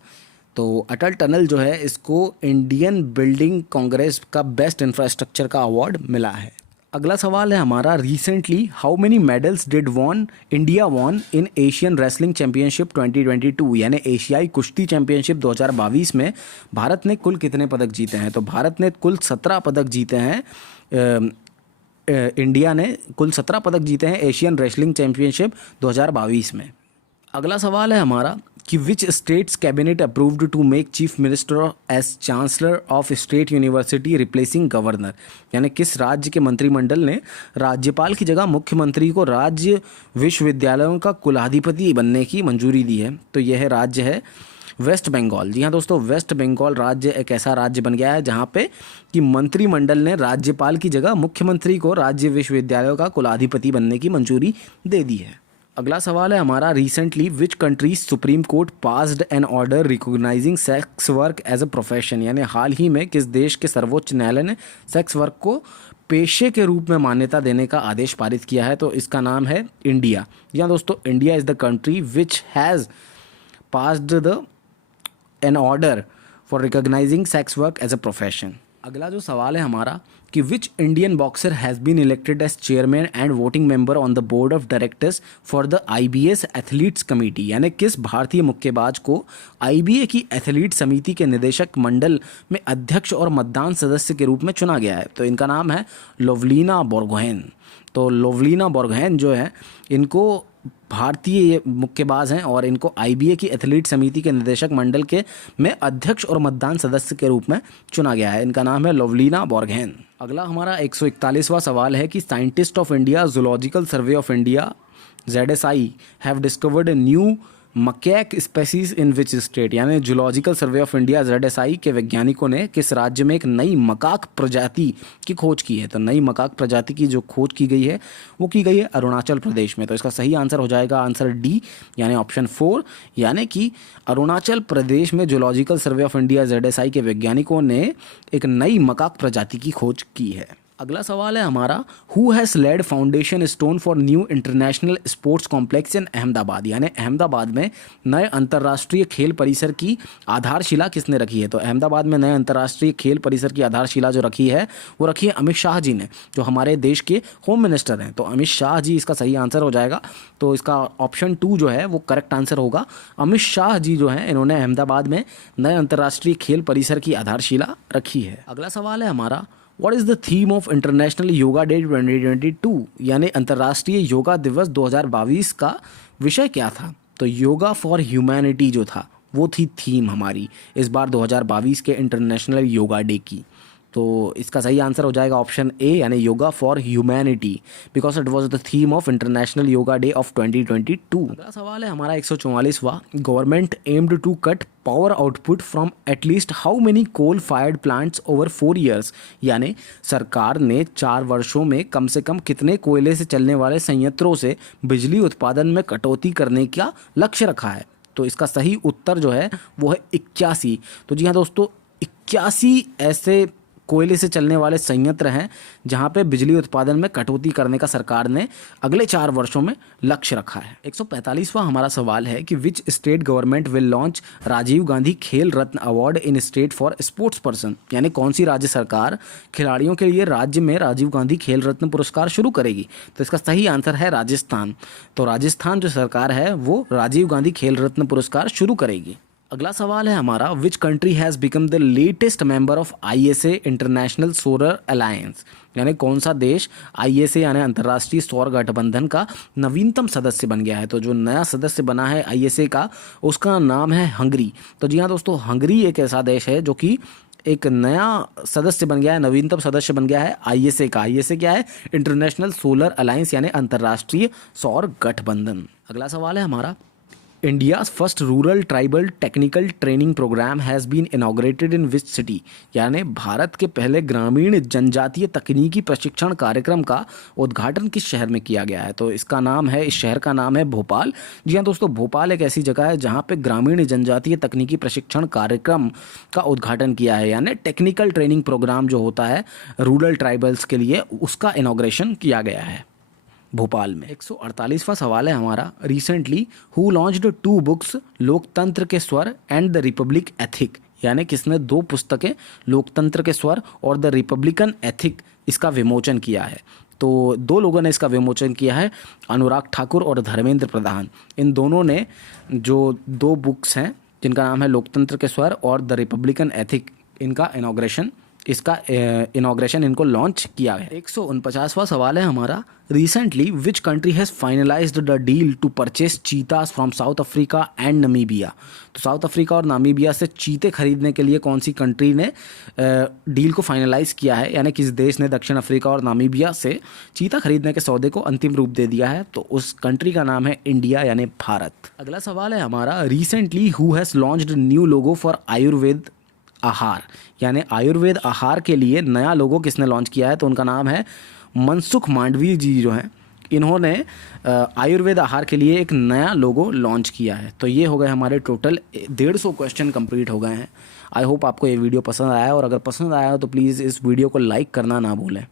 तो अटल टनल जो है इसको इंडियन बिल्डिंग कांग्रेस का बेस्ट इंफ्रास्ट्रक्चर का अवार्ड मिला है। अगला सवाल है हमारा, recently how many medals did India won in Asian wrestling championship 2022, यानी एशियाई कुश्ती चैंपियनशिप 2022 में भारत ने कुल कितने पदक जीते हैं? तो भारत ने कुल 17 पदक जीते हैं। इंडिया ने कुल 17 पदक जीते हैं एशियन रेसलिंग चैंपियनशिप 2022 में। अगला सवाल है हमारा कि which state's cabinet approved to make chief minister as chancellor of state university replacing governor, यानी किस राज्य के मंत्रिमंडल ने राज्यपाल की जगह मुख्यमंत्री को राज्य विश्वविद्यालयों का कुलाधिपति बनने की मंजूरी दी है? तो यह राज्य है वेस्ट बंगाल। जी हाँ दोस्तों, वेस्ट बंगाल राज्य एक ऐसा राज्य बन गया है जहाँ पे कि मंत्रिमंडल ने राज्यपाल की जगह मुख्यमंत्री को राज्य विश्वविद्यालयों का कुलाधिपति बनने की मंजूरी दे दी है। अगला सवाल है हमारा, recently which country's supreme court passed an order recognising sex work as a profession, यानी हाल ही में किस देश के सर्वोच्च न्यायालय ने सेक्स वर्क को पेशे के रूप में मान्यता देने का आदेश पारित किया है? तो इसका नाम है इंडिया। या दोस्तों, India is the country which has passed an order for recognising sex work as a profession. अगला जो सवाल है हमारा कि which Indian boxer has been elected as chairman and voting member on the board of directors for the IBA athletes committee, यानी किस भारतीय मुक्केबाज को IBA की एथलीट समिति के निदेशक मंडल में अध्यक्ष और मतदान सदस्य के रूप में चुना गया है। तो इनका नाम है लोवलीना बोर्गोहेन। तो लोवलीना बोर्गोहेन जो है इनको भारतीय मुक्केबाज हैं और इनको IBA की एथलीट समिति के निदेशक मंडल के में अध्यक्ष और मतदान सदस्य के रूप में चुना गया है। इनका नाम है लोवलीना बोर्गोहेन। अगला हमारा 141वां सवाल है कि scientist of India zoological survey of India ZSI have discovered a new macaque species in which state, यानी zoological survey of India ZSI के वैज्ञानिकों ने किस राज्य में एक नई मकाक प्रजाति की खोज की है। तो नई मकाक प्रजाति की जो खोज की गई है वो की गई है अरुणाचल प्रदेश में। तो इसका सही आंसर हो जाएगा आंसर डी, यानी ऑप्शन 4, यानी कि अरुणाचल प्रदेश में zoological survey of India ZSI के वैज्ञानिकों ने एक नई मकाक प्रजाति की खोज की है। अगला सवाल है हमारा who has laid foundation stone for new international sports complex in Ahmedabad, यानी अहमदाबाद में नए अंतर्राष्ट्रीय खेल परिसर की आधारशिला किसने रखी है। तो अहमदाबाद में नए अंतर्राष्ट्रीय खेल परिसर की आधारशिला जो रखी है वो रखी है अमित शाह जी ने, जो हमारे देश के होम मिनिस्टर हैं। तो अमित शाह जी इसका सही आंसर हो जाएगा। तो इसका ऑप्शन 2 जो है वो करेक्ट आंसर होगा। अमित शाह जी जो हैं इन्होंने अहमदाबाद में नए अंतर्राष्ट्रीय खेल परिसर की आधारशिला रखी है। अगला सवाल है हमारा what is the theme of international yoga day 2022, यानी अंतर्राष्ट्रीय योगा दिवस 2022 का विषय क्या था। तो योगा फॉर ह्यूमैनिटी जो था वो थी थीम हमारी इस बार 2022 के इंटरनेशनल योगा डे की। तो इसका सही आंसर हो जाएगा ऑप्शन ए, यानी yoga for humanity, because it was the theme of international yoga day of 2022। अगला सवाल है हमारा 144वां government aimed to cut power output from at least how many coal fired plants over 4 years, यानी सरकार ने 4 वर्षों में कम से कम कितने कोयले से चलने वाले संयंत्रों से बिजली उत्पादन में कटौती करने का लक्ष्य रखा है। तो इसका सही उत्तर जो है वो है 81। तो जी हाँ दोस्तों, 81 ऐसे कोयले से चलने वाले संयंत्र हैं जहां पे बिजली उत्पादन में कटौती करने का सरकार ने अगले 4 वर्षों में लक्ष्य रखा है। 145वां हमारा सवाल है कि which state government will launch Rajiv Gandhi Khel Ratna award in state for sports person, यानी कौन सी राज्य सरकार खिलाड़ियों के लिए राज्य में राजीव गांधी खेल रत्न पुरस्कार शुरू करेगी। तो इसका सही आंसर है राजस्थान। तो राजस्थान जो सरकार है वो राजीव गांधी खेल रत्न पुरस्कार शुरू करेगी। अगला सवाल है हमारा विच country has become the latest member of ISA international solar alliance, यानी कौन सा देश ISA यानी अंतर्राष्ट्रीय सौर गठबंधन का नवीनतम सदस्य बन गया है। तो जो नया सदस्य बना है ISA का उसका नाम है हंगरी। तो जी हाँ दोस्तों, हंगरी एक ऐसा देश है जो कि एक नया सदस्य बन गया है, नवीनतम सदस्य बन गया है ISA का। ISA क्या है? इंटरनेशनल सोलर अलायंस, यानी अंतर्राष्ट्रीय सौर गठबंधन। अगला सवाल है हमारा India's first rural tribal technical training programme has been inaugurated in which city, यानी भारत के पहले ग्रामीण जनजातीय तकनीकी प्रशिक्षण कार्यक्रम का उद्घाटन किस शहर में किया गया है। तो इसका नाम है, इस शहर का नाम है भोपाल। जी हाँ दोस्तों, भोपाल एक ऐसी जगह है जहाँ पे ग्रामीण जनजातीय तकनीकी प्रशिक्षण कार्यक्रम का उद्घाटन किया है, यानी टेक्निकल ट्रेनिंग प्रोग्राम जो होता है रूरल ट्राइबल्स के लिए उसका इनॉग्रेशन किया गया है भोपाल में। 148वां सवाल है हमारा रिसेंटली हु लॉन्च्ड 2 बुक्स लोकतंत्र के स्वर एंड द रिपब्लिक एथिक, यानी किसने 2 पुस्तकें लोकतंत्र के स्वर और द रिपब्लिकन एथिक इसका विमोचन किया है। तो 2 लोगों ने इसका विमोचन किया है, अनुराग ठाकुर और धर्मेंद्र प्रधान। इन दोनों ने जो 2 बुक्स हैं जिनका नाम है लोकतंत्र के स्वर और द रिपब्लिकन एथिक, इसका इनॉग्रेशन इनको लॉन्च किया है। 149वां सवाल है हमारा recently which country has finalised the deal to purchase cheetahs from South Africa and Namibia. तो साउथ अफ्रीका और नामीबिया से चीते खरीदने के लिए कौन सी कंट्री ने डील को फाइनलाइज किया है, यानी किस देश ने दक्षिण अफ्रीका और नामीबिया से चीता खरीदने के सौदे को अंतिम रूप दे दिया है। तो उस कंट्री का नाम है इंडिया, यानी भारत। अगला सवाल है हमारा recently who has launched new logo for Ayurveda आहार, यानी आयुर्वेद आहार के लिए नया लोगो किसने लॉन्च किया है। तो उनका नाम है मनसुख मांडवी जी जो हैं, इन्होंने आयुर्वेद आहार के लिए एक नया लोगो लॉन्च किया है। तो ये हो गए हमारे टोटल 150 क्वेश्चन कंप्लीट हो गए हैं। आई होप आपको ये वीडियो पसंद आया, और अगर पसंद आया हो तो प्लीज़ इस वीडियो को लाइक करना ना भूलें।